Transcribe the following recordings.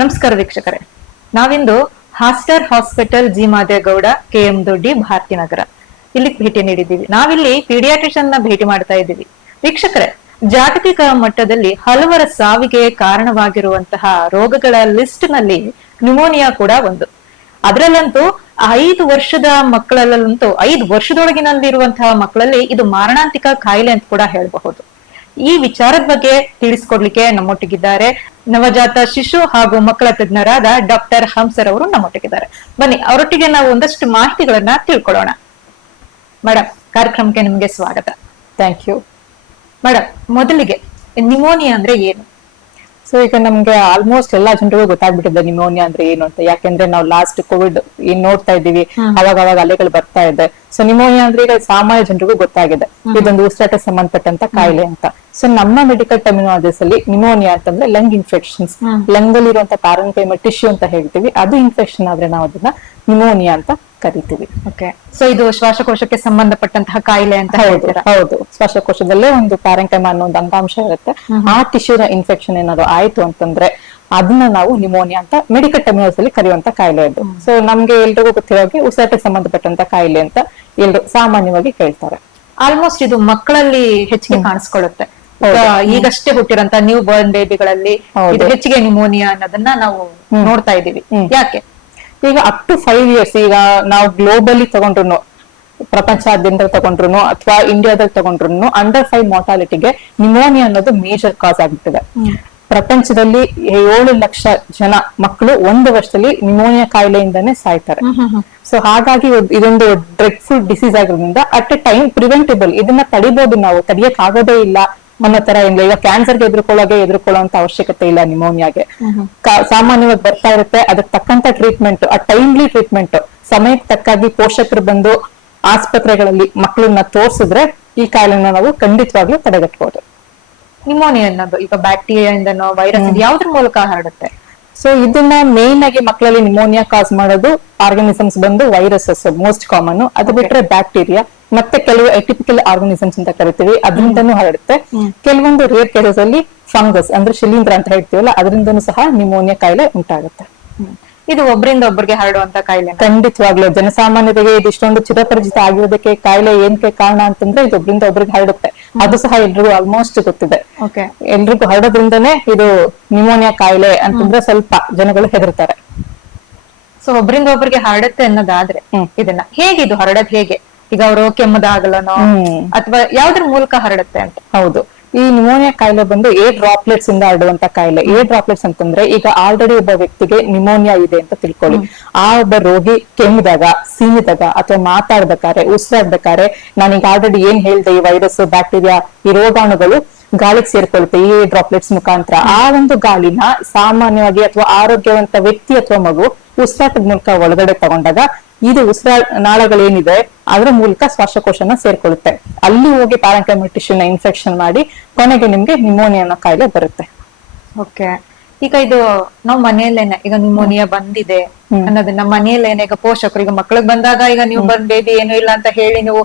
ನಮಸ್ಕಾರ ವೀಕ್ಷಕರೇ. ನಾವಿಂದು ಹಾಸ್ಟರ್ hospital G Madegowda K M Doddi Bharathinagar ಇಲ್ಲಿ ಭೇಟಿ ನೀಡಿದ್ದೀವಿ. ನಾವಿಲ್ಲಿ ಪೀಡಿಯಾಟ್ರಿಷಿಯನ್ನ ಭೇಟಿ ಮಾಡ್ತಾ ಇದ್ದೀವಿ. ವೀಕ್ಷಕರೇ, ಜಾಗತಿಕ ಮಟ್ಟದಲ್ಲಿ ಹಲವರ ಸಾವಿಗೆ ಕಾರಣವಾಗಿರುವಂತಹ ರೋಗಗಳ ಲಿಸ್ಟ್ನಲ್ಲಿ ನ್ಯುಮೋನಿಯಾ ಕೂಡ ಒಂದು. ಅದರಲ್ಲಂತೂ ಐದು ವರ್ಷದ ಮಕ್ಕಳಲ್ಲಂತೂ, ಐದು ವರ್ಷದೊಳಗಿನಲ್ಲಿರುವಂತಹ ಮಕ್ಕಳಲ್ಲಿ ಇದು ಮಾರಣಾಂತಿಕ ಕಾಯಿಲೆ ಅಂತ ಕೂಡ ಹೇಳಬಹುದು. ಈ ವಿಚಾರದ ಬಗ್ಗೆ ತಿಳಿಸ್ಕೊಡ್ಲಿಕ್ಕೆ ನಮ್ಮೊಟ್ಟಿಗಿದ್ದಾರೆ ನವಜಾತ ಶಿಶು ಹಾಗೂ ಮಕ್ಕಳ ತಜ್ಞರಾದ ಡಾಕ್ಟರ್ ಹಂಸರ್ ಅವರು ನಮ್ಮೊಟ್ಟಿಗಿದ್ದಾರೆ. ಬನ್ನಿ ಅವರೊಟ್ಟಿಗೆ ನಾವು ಒಂದಷ್ಟು ಮಾಹಿತಿಗಳನ್ನ ತಿಳ್ಕೊಳ್ಳೋಣ. ಮೇಡಮ್ ಕಾರ್ಯಕ್ರಮಕ್ಕೆ ನಿಮ್ಗೆ ಸ್ವಾಗತ. ಥ್ಯಾಂಕ್ ಯು ಮೇಡಮ್ ಮೊದಲಿಗೆ ನಿಮೋನಿಯಾ ಅಂದ್ರೆ ಏನು? ಸೊ ಈಗ ನಮ್ಗೆ ಆಲ್ಮೋಸ್ಟ್ ಎಲ್ಲಾ ಜನರಿಗೂ ಗೊತ್ತಾಗ್ಬಿಟ್ಟಿದೆ ನಿಮೋನಿಯಾ ಅಂದ್ರೆ ಏನು ಅಂತ. ಯಾಕೆಂದ್ರೆ ನಾವು ಲಾಸ್ಟ್ ಕೋವಿಡ್ ಏನ್ ನೋಡ್ತಾ ಇದೀವಿ ಅವಾಗ ಅವಾಗ ಅಲೆಗಳು ಬರ್ತಾ ಇದೆ. ಸೊ ನಿಮೋನಿಯಾ ಅಂದ್ರೆ ಈಗ ಸಾಮಾನ್ಯ ಜನರಿಗೂ ಗೊತ್ತಾಗಿದೆ. ಇದೊಂದು ಉಸಿರಾಟಕ್ಕೆ ಸಂಬಂಧಪಟ್ಟಂತ ಕಾಯಿಲೆ ಅಂತ. ಸೊ ನಮ್ಮ ಮೆಡಿಕಲ್ ಟರ್ಮಿನಾಲಜಿಸ್ ಅಲ್ಲಿ ನಿಮೋನಿಯಾ ಅಂತಂದ್ರೆ ಲಂಗ್ ಇನ್ಫೆಕ್ಷನ್ಸ್ ಲಂಗ್ ಅಲ್ಲಿ ಇರುವಂತ ಪ್ಯಾರನ್ಕೈಮ ಟಿಶ್ಯೂ ಅಂತ ಹೇಳ್ತೀವಿ. ಅದು ಇನ್ಫೆಕ್ಷನ್ ಆದ್ರೆ ನಾವು ಅದನ್ನ ನಿಮೋನಿಯಾ ಅಂತ ಕರಿತೀವಿ. ಓಕೆ ಸೊ ಇದು ಶ್ವಾಸಕೋಶಕ್ಕೆ ಸಂಬಂಧಪಟ್ಟಂತಹ ಕಾಯಿಲೆ ಅಂತ ಹೌದು ಹೇಳ್ತೀರಾ? ಹೌದು. ಶ್ವಾಸಕೋಶದಲ್ಲೇ ಒಂದು ಪ್ಯಾರಂಟೈಮ್ ಅನ್ನೋ ಒಂದು ಅಂಗಾಂಶ ಇರುತ್ತೆ. ಆ ಟಿಶ್ಯೂನ ಇನ್ಫೆಕ್ಷನ್ ಏನಾದ್ರು ಆಯ್ತು ಅಂತಂದ್ರೆ ಅದನ್ನ ನಾವು ನಿಮೋನಿಯಾ ಅಂತ ಮೆಡಿಕಲ್ ಟರ್ಮಿನಲ್ಸ್ ಅಲ್ಲಿ ಕರೆಯುವಂತ ಕಾಯಿಲೆ ಅದು. ಸೊ ನಮ್ಗೆ ಎಲ್ರಿಗೂ ಗೊತ್ತಿರೋ ಹಾಗೆ ಉಸಿರಾಟಕ್ಕೆ ಸಂಬಂಧಪಟ್ಟಂತ ಕಾಯಿಲೆ ಅಂತ ಎಲ್ರು ಸಾಮಾನ್ಯವಾಗಿ ಹೇಳ್ತಾರೆ ಆಲ್ಮೋಸ್ಟ್ ಇದು ಮಕ್ಕಳಲ್ಲಿ ಹೆಚ್ಚಿಗೆ ಕಾಣಿಸ್ಕೊಳ್ಳುತ್ತೆ. ಈಗ ಈಗಷ್ಟೇ ಹುಟ್ಟಿರಂತ ನ್ಯೂ ಬರ್ನ್ ಬೇಬಿಗಳಲ್ಲಿ ಇದು ಹೆಚ್ಚಿಗೆ ನಿಮೋನಿಯಾ ಅನ್ನೋದನ್ನ ನಾವು ನೋಡ್ತಾ ಇದೀವಿ ಯಾಕೆ? ಈಗ ಅಪ್ ಟು ಫೈವ್ ಇಯರ್ಸ್ ಈಗ ನಾವು ಗ್ಲೋಬಲಿ ತಗೊಂಡ್ರು ಪ್ರಪಂಚಾದ್ಯಂತ ತಗೊಂಡ್ರು ಅಥವಾ ಇಂಡಿಯಾದಲ್ಲಿ ತಗೊಂಡ್ರು ಅಂಡರ್ ಫೈವ್ ಮಾರ್ಟಾಲಿಟಿಗೆ ನಿಮೋನಿಯಾ ಅನ್ನೋದು ಮೇಜರ್ ಕಾಸ್ ಆಗ್ಬಿಟ್ಟಿದೆ. ಪ್ರಪಂಚದಲ್ಲಿ ಏಳು ಲಕ್ಷ ಜನ ಮಕ್ಕಳು ಒಂದು ವರ್ಷದಲ್ಲಿ ನಿಮೋನಿಯಾ ಕಾಯಿಲೆಯಿಂದಾನೇ ಸಾಯ್ತಾರೆ. ಸೊ ಹಾಗಾಗಿ ಇದ್- ಇದೊಂದು ಡ್ರೆಡ್ಫುಲ್ ಡಿಸೀಸ್ ಆಗಿರೋದ್ರಿಂದ ಅಟ್ ಎ ಟೈಮ್ ಪ್ರಿವೆಂಟೇಬಲ್ ಇದನ್ನ ತಡಿಬಹುದು ನಾವು. ತಡಿಯಕ್ ಆಗೋದೇ ಇಲ್ಲ. ಅನ್ನೋ ತರ ಏನಿಲ್ಲ. ಈಗ ಕ್ಯಾನ್ಸರ್ಗೆ ಎದುರ್ಕೊಳ್ಳೋಕೆ ಎದುರ್ಕೊಳ್ಳುವಂತ ಅವಶ್ಯಕತೆ ಇಲ್ಲ ನಿಮೋನಿಯಾಗೆ. ಸಾಮಾನ್ಯವಾಗಿ ಬರ್ತಾ ಇರುತ್ತೆ ಅದಕ್ಕೆ ತಕ್ಕಂತ ಟ್ರೀಟ್ಮೆಂಟ್ ಆ ಟೈಮ್ಲಿ ಟ್ರೀಟ್ಮೆಂಟ್ ಸಮಯಕ್ಕೆ ತಕ್ಕಾಗಿ ಪೋಷಕರು ಬಂದು ಆಸ್ಪತ್ರೆಗಳಲ್ಲಿ ಮಕ್ಕಳನ್ನ ತೋರ್ಸಿದ್ರೆ ಈ ಕಾಯಿಲೆನ ನಾವು ಖಂಡಿತವಾಗ್ಲೂ ತಡೆಗಟ್ಟಬಹುದು ನಿಮೋನಿಯಾ ಅನ್ನೋದು ಈಗ ಬ್ಯಾಕ್ಟೀರಿಯಾ ಇಂದನೋ ವೈರಸ್ ಯಾವ್ದ್ರ ಮೂಲಕ ಹರಡುತ್ತೆ? ಸೊ ಇದನ್ನ ಮೇನ್ ಆಗಿ ಮಕ್ಕಳಲ್ಲಿ ನಿಮೋನಿಯಾ ಕಾಸ್ ಮಾಡೋದು ಆರ್ಗನಿಸಮ್ಸ್ ಬಂದು ವೈರಸಸ್ ಮೋಸ್ಟ್ ಕಾಮನ್ ಅದು ಬಿಟ್ರೆ ಬ್ಯಾಕ್ಟೀರಿಯಾ ಮತ್ತೆ ಕೆಲವು ಎಟಿಪಿಕಲ್ ಆರ್ಗನಿಸಮ್ಸ್ ಅಂತ ಕರಿತೀವಿ. ಅದರಿಂದನೂ ಹರಡುತ್ತೆ. ಕೆಲವೊಂದು ರೇರ್ ಕೇಸಸ್ ಅಲ್ಲಿ ಫಂಗಸ್ ಅಂದ್ರೆ ಶಿಲೀಂಧ್ರ ಅಂತ ಹೇಳ್ತೀವಲ್ಲ ಅದರಿಂದನೂ ಸಹ ನಿಮೋನಿಯಾ ಕಾಯಿಲೆ ಉಂಟಾಗುತ್ತೆ. ಇದು ಒಬ್ಬರಿಂದ ಒಬ್ಬರಿಗೆ ಹರಡುವಂತ ಕಾಯಿಲೆ ಖಂಡಿತವಾಗ್ಲೂ. ಜನಸಾಮಾನ್ಯರಿಗೆ ಇದಿಷ್ಟೊಂದು ಚಿರಪರಿಚಿತ ಆಗಿರೋದಕ್ಕೆ ಕಾಯಿಲೆ ಏನಕ್ಕೆ ಕಾರಣ ಅಂತಂದ್ರೆ ಇದು ಒಬ್ಬರಿಂದ ಒಬ್ರಿಗೆ ಹರಡುತ್ತೆ. ಅದು ಸಹ ಎಲ್ರಿಗೂ ಆಲ್ಮೋಸ್ಟ್ ಗೊತ್ತಿದೆ. ಎಲ್ರಿಗೂ ಹರಡೋದ್ರಿಂದನೇ ಇದು ನಿಮೋನಿಯಾ ಕಾಯಿಲೆ ಅಂತಂದ್ರೆ ಸ್ವಲ್ಪ ಜನಗಳು ಹೆದರ್ತಾರೆ. ಸೊ ಒಬ್ಬರಿಂದ ಒಬ್ಬರಿಗೆ ಹರಡುತ್ತೆ ಅನ್ನೋದಾದ್ರೆ ಇದನ್ನ ಹೇಗೆ ಇದು ಹರಡೋದ್ ಹೇಗೆ? ಈಗ ಅವರು ಕೆಮ್ಮದಾಗಲನೋ. ಅಥವಾ ಯಾವ್ದ್ರ ಮೂಲಕ ಹರಡುತ್ತೆ ಅಂತ? ಹೌದು. ಈ ನಿಮೋನಿಯಾ ಕಾಯಿಲೆ ಬಂದು ಏ ಡ್ರಾಪ್ಲೆಟ್ಸ್ ಇಂದ ಹರಡುವಂತ ಕಾಯಿಲೆ. ಏ ಡ್ರಾಪ್ಲೆಟ್ಸ್ ಅಂತಂದ್ರೆ ಈಗ ಆಲ್ರೆಡಿ ಒಬ್ಬ ವ್ಯಕ್ತಿಗೆ ನಿಮೋನಿಯಾ ಇದೆ ಅಂತ ತಿಳ್ಕೊಳ್ಳಿ. ಆ ಒಬ್ಬ ರೋಗಿ ಕೆಮ್ಮಿದಾಗ, ಸೀನಿದಾಗ ಅಥವಾ ಮಾತಾಡ್ಬೇಕಾದ್ರೆ, ಉಸಿರಾಡ್ಬೇಕಾದ್ರೆ ನಾನೀಗ ಆಲ್ರೆಡಿ ಏನ್ ಹೇಳ್ದೆ, ಈ ವೈರಸ್ ಬ್ಯಾಕ್ಟೀರಿಯಾ ಈ ರೋಗಾಣುಗಳು ಗಾಳಿಗೆ ಸೇರ್ಕೊಳ್ಳುತ್ತೆ ಈ ಡ್ರಾಪ್ಲೆಟ್ಸ್ ಮುಖಾಂತರ. ಆ ಒಂದು ಗಾಳಿನ ಸಾಮಾನ್ಯವಾಗಿ ಅಥವಾ ಆರೋಗ್ಯವಂತ ವ್ಯಕ್ತಿ ಅಥವಾ ಮಗು ಉಸಿರಾಟದ ಮೂಲಕ ಒಳಗಡೆ ತಗೊಂಡಾಗ ಇದು ಉಸಿರಾ ನಾಳಗಳೇನಿದೆ, ಅದರ ಮೂಲಕ ಶ್ವಾಸಕೋಶನ ಸೇರ್ಕೊಳ್ಳುತ್ತೆ. ಅಲ್ಲಿ ಹೋಗಿ ಪ್ಯಾರಂಕೈಮಲ್ ಟಿಶ್ಯೂನ ಇನ್ಫೆಕ್ಷನ್ ಮಾಡಿ ಕೊನೆಗೆ ನಿಮ್ಗೆ ನಿಮೋನಿಯಾ ಅನ್ನೋ ಕಾಯಿಲೆ ಬರುತ್ತೆ. ಓಕೆ ಈಗ ಇದು ನಾವು ಮನೆಯಲ್ಲೇನೆ ಈಗ ನ್ಯೂಮೋನಿಯಾ ಬಂದಿದೆ ಅನ್ನೋದನ್ನ ಮನೆಯಲ್ಲೇನೆ ಈಗ ಪೋಷಕರು ಈಗ ಮಕ್ಳಿಗೆ ಬಂದಾಗ ಈಗ ನೀವು ಬಂದ್ ಬೇಬಿ ಏನು ಇಲ್ಲ ಅಂತ ಹೇಳಿ ನೀವು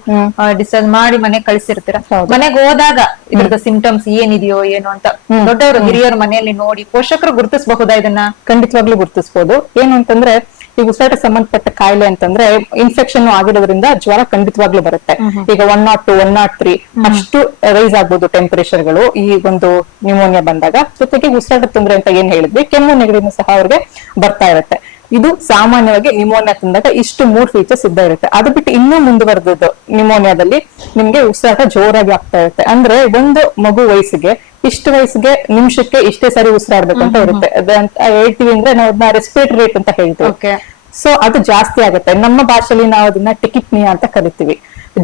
ಡಿಸೈಡ್ ಮಾಡಿ ಮನೆಗೆ ಕಳಿಸಿರ್ತೀರ. ಮನೆಗ್ ಮನೆಗೆ ಹೋದಾಗ ಇದ್ರದ್ದು ಸಿಂಪ್ಟಮ್ಸ್ ಏನಿದೆಯೋ ಏನು ಅಂತ ದೊಡ್ಡವರು ಹಿರಿಯರು ಮನೆಯಲ್ಲಿ ನೋಡಿ ಪೋಷಕರು ಗುರುತಿಸಬಹುದಾ ಇದನ್ನ? ಖಂಡಿತವಾಗ್ಲೂ ಗುರುತಿಸಬಹುದು ಏನು ಅಂತಂದ್ರೆ ಈ ಉಸಿರಾಟ ಸಂಬಂಧಪಟ್ಟ ಕಾಯಿಲೆ ಅಂತಂದ್ರೆ ಇನ್ಫೆಕ್ಷನ್ ಆಗಿರೋದ್ರಿಂದ ಜ್ವರ ಖಂಡಿತವಾಗ್ಲೂ ಬರುತ್ತೆ. ಈಗ one nought two one nought three ಅಷ್ಟು ರೈಸ್ ಆಗ್ಬೋದು ಟೆಂಪರೇಚರ್ಗಳು ಈ ಒಂದು ನ್ಯೂಮೋನಿಯಾ ಬಂದಾಗ. ಜೊತೆಗೆ ಉಸಿರಾಟ ತೊಂದರೆ ಅಂತ ಏನ್ ಹೇಳಿದ್ವಿ ಕೆಮ್ಮು ನೆಗಡಿನೂ ಸಹ ಅವ್ರಿಗೆ ಬರ್ತಾ ಇರುತ್ತೆ. ಇದು ಸಾಮಾನ್ಯವಾಗಿ ನಿಮೋನಿಯಾ ತಿಂದಾಗ ಇಷ್ಟು ಮೂರ್ ಫೀಚರ್ಸ್ ಇದ್ದ ಇರುತ್ತೆ. ಅದು ಬಿಟ್ಟು ಇನ್ನೂ ಮುಂದುವರೆದದ್ದು ನಿಮೋನಿಯಾದಲ್ಲಿ ನಿಮ್ಗೆ ಉಸಿರಾಟ ಜೋರಾಗಿ ಆಗ್ತಾ ಇರುತ್ತೆ. ಅಂದ್ರೆ ಒಂದು ಮಗು ವಯಸ್ಸಿಗೆ ಇಷ್ಟು ವಯಸ್ಸಿಗೆ ನಿಮಿಷಕ್ಕೆ ಇಷ್ಟೇ ಸರಿ ಉಸಿರಾಡ್ಬೇಕು ಅಂತ ಇರುತ್ತೆ. ಅದಂತ ಹೇಳ್ತೀವಿ ಅಂದ್ರೆ ನಾವು ಅದನ್ನ ರೆಸ್ಪಿರೇಟರಿ ರೇಟ್ ಅಂತ ಹೇಳ್ತೀವಿ. ಓಕೆ ಸೊ ಅದು ಜಾಸ್ತಿ ಆಗುತ್ತೆ. ನಮ್ಮ ಭಾಷೆಯಲ್ಲಿ ನಾವು ಅದನ್ನ ಟಿಕಿಪ್ನಿಯಾ ಅಂತ ಕರಿತೀವಿ.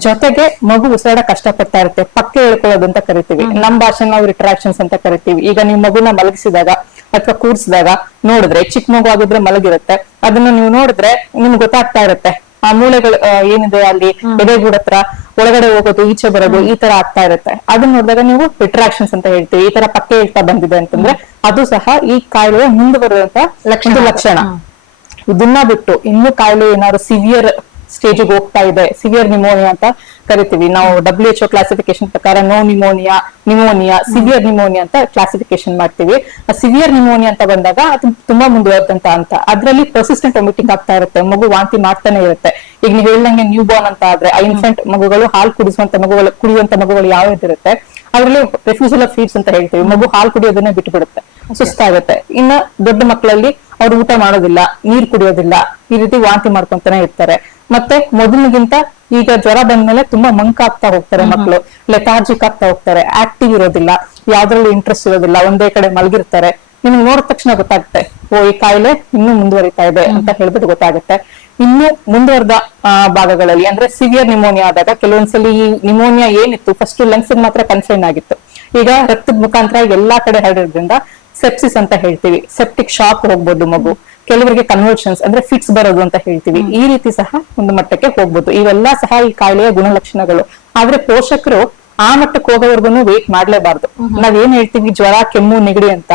ಜೊತೆಗೆ ಮಗು ಉಸಿರಾಡ ಕಷ್ಟಪಡ್ತಾ ಇರುತ್ತೆ. ಪಕ್ಕ ಹೇಳ್ಕೊಳ್ಳೋದು ಅಂತ ಕರಿತೀವಿ. ನಮ್ಮ ಭಾಷೆ ನಾವು ರಿಟ್ರಾಕ್ಷನ್ಸ್ ಅಂತ ಕರಿತೀವಿ. ಈಗ ನೀವು ಮಗುನ ಮಲಗಿಸಿದಾಗ ಅಥವಾ ಕೂರ್ಸಿದಾಗ ನೋಡಿದ್ರೆ ಚಿಕ್ಕ ಮಗು ಆಗಿದ್ರೆ ಮಲಗಿರುತ್ತೆ. ಅದನ್ನ ನೀವು ನೋಡಿದ್ರೆ ನಿಮ್ಗೆ ಗೊತ್ತಾಗ್ತಾ ಇರುತ್ತೆ. ಆ ಮೂಳೆಗಳು ಏನಿದೆ ಅಲ್ಲಿ ಎದೆಗೂಡ ಹತ್ರ ಒಳಗಡೆ ಹೋಗೋದು ಈಚೆ ಬರೋದು ಈ ತರ ಆಗ್ತಾ ಇರುತ್ತೆ. ಅದನ್ನ ನೋಡಿದಾಗ ನೀವು ರಿಟ್ರಾಕ್ಷನ್ಸ್ ಅಂತ ಹೇಳ್ತೀವಿ. ಈ ತರ ಪಕ್ಕೆ ಹೇಳ್ತಾ ಬಂದಿದೆ ಅಂತಂದ್ರೆ ಅದು ಸಹ ಈ ಕಾಯಿಲೆಯ ಮುಂದುವರೆದಂತ ಲಕ್ಷಣ. ಲಕ್ಷಣ ಇದನ್ನ ಬಿಟ್ಟು ಇನ್ನು ಕಾಯಿಲೆ ಏನಾದ್ರು ಸಿವಿಯರ್ ಸ್ಟೇಜಿಗೆ ಹೋಗ್ತಾ ಇದೆ. ಸಿವಿಯರ್ ನಿಮೋನಿಯಾ ಅಂತ ಕರಿತೀವಿ. ನಾವು ಡಬ್ಲ್ಯೂ ಎಚ್ಒ ಕ್ಲಾಸಿಫಿಕೇಶನ್ ಪ್ರಕಾರ no pneumonia pneumonia severe pneumonia ಅಂತ ಕ್ಲಾಸಿಫಿಕೇಶನ್ ಮಾಡ್ತೀವಿ. ಸಿವಿಯರ್ ನಿಮೋನಿಯಾ ಅಂತ ಬಂದಾಗ ಅದು ತುಂಬಾ ಮುಂದುವರೆದಂತ ಅಂತ. ಅದ್ರಲ್ಲಿ ಪರ್ಸಿಸ್ಟೆಂಟ್ ಒಮಿಟಿಂಗ್ ಆಗ್ತಾ ಇರುತ್ತೆ. ಮಗು ವಾಂತಿ ಮಾಡ್ತಾನೆ ಇರುತ್ತೆ. ಈಗ ನೀವು ಹೇಳ್ದಂಗೆ ನ್ಯೂ ಬಾರ್ನ್ ಅಂತ ಆದ್ರೆ ಇನ್ಫೆಂಟ್ ಮಗುಗಳು ಹಾಲು ಕುಡಿಸುವಂತ ಮಗುಗಳು, ಕುಡಿಯುವಂತ ಮಗುಗಳು ಯಾವ್ದಿರುತ್ತೆ ಅದರಲ್ಲಿ ರೆಫ್ಯೂಸಲ್ ಆಫ್ ಫೀಡ್ಸ್ ಅಂತ ಹೇಳ್ತೀವಿ. ಮಗು ಹಾಲು ಕುಡಿಯೋದನ್ನೇ ಬಿಟ್ಟು ಬಿಡುತ್ತೆ ಸುಸ್ತಾಗುತ್ತೆ. ಇನ್ನು ದೊಡ್ಡ ಮಕ್ಕಳಲ್ಲಿ ಅವ್ರು ಊಟ ಮಾಡೋದಿಲ್ಲ ನೀರ್ ಕುಡಿಯೋದಿಲ್ಲ ಈ ರೀತಿ ವಾಂತಿ ಮಾಡ್ಕೊಂತಾನೆ ಇರ್ತಾರೆ. ಮತ್ತೆ ಮೊದಲಿಗಿಂತ ಈಗ ಜ್ವರ ಬಂದ್ಮೇಲೆ ತುಂಬಾ ಮಂಕ ಆಗ್ತಾ ಹೋಗ್ತಾರೆ ಮಕ್ಕಳು ಲೆಥಾರ್ಜಿಕ್ ಆಗ್ತಾ ಹೋಗ್ತಾರೆ ಆಕ್ಟಿವ್ ಇರೋದಿಲ್ಲ ಯಾವ್ದ್ರಲ್ಲಿ ಇಂಟ್ರೆಸ್ಟ್ ಇರೋದಿಲ್ಲ ಒಂದೇ ಕಡೆ ಮಲಗಿರ್ತಾರೆ. ನಿಮ್ಗೆ ನೋಡಿದ ತಕ್ಷಣ ಗೊತ್ತಾಗುತ್ತೆ ಓ ಈ ಕಾಯಿಲೆ ಇನ್ನೂ ಮುಂದುವರಿತಾ ಇದೆ ಅಂತ ಹೇಳ್ಬಿಟ್ಟು ಗೊತ್ತಾಗುತ್ತೆ. ಇನ್ನು ಮುಂದುವರೆದ ಭಾಗಗಳಲ್ಲಿ ಅಂದ್ರೆ ಸಿವಿಯರ್ ನಿಮೋನಿಯಾ ಆದಾಗ ಕೆಲವೊಂದ್ಸಲಿ ಈ ನಿಮೋನಿಯಾ ಏನಿತ್ತು ಫಸ್ಟ್ ಲಂಗ್ಸ್ ಮಾತ್ರ ಕನ್ಸೈನ್ ಆಗಿತ್ತು. ಈಗ ರಕ್ತದ ಮುಖಾಂತರ ಎಲ್ಲಾ ಕಡೆ ಹರಡೋದ್ರಿಂದ ಸೆಪ್ಸಿಸ್ ಅಂತ ಹೇಳ್ತೀವಿ. ಸೆಪ್ಟಿಕ್ ಶಾಕ್ ಹೋಗ್ಬೋದು ಮಗು. ಕೆಲವರಿಗೆ ಕನ್ವರ್ಷನ್ಸ್ ಅಂದ್ರೆ ಫಿಟ್ಸ್ ಬರೋದು ಅಂತ ಹೇಳ್ತೀವಿ. ಈ ರೀತಿ ಸಹ ಒಂದು ಮಟ್ಟಕ್ಕೆ ಹೋಗ್ಬೋದು. ಇವೆಲ್ಲ ಸಹ ಈ ಕಾಯಿಲೆಯ ಗುಣಲಕ್ಷಣಗಳು. ಆದ್ರೆ ಪೋಷಕರು ಆ ಮಟ್ಟಕ್ಕೆ ಹೋಗೋವರೆಗೂ ವೇಟ್ ಮಾಡ್ಲೇಬಾರ್ದು. ನಾವ್ ಏನ್ ಹೇಳ್ತೀವಿ? ಜ್ವರ ಕೆಮ್ಮು ನೆಗಡಿ ಅಂತ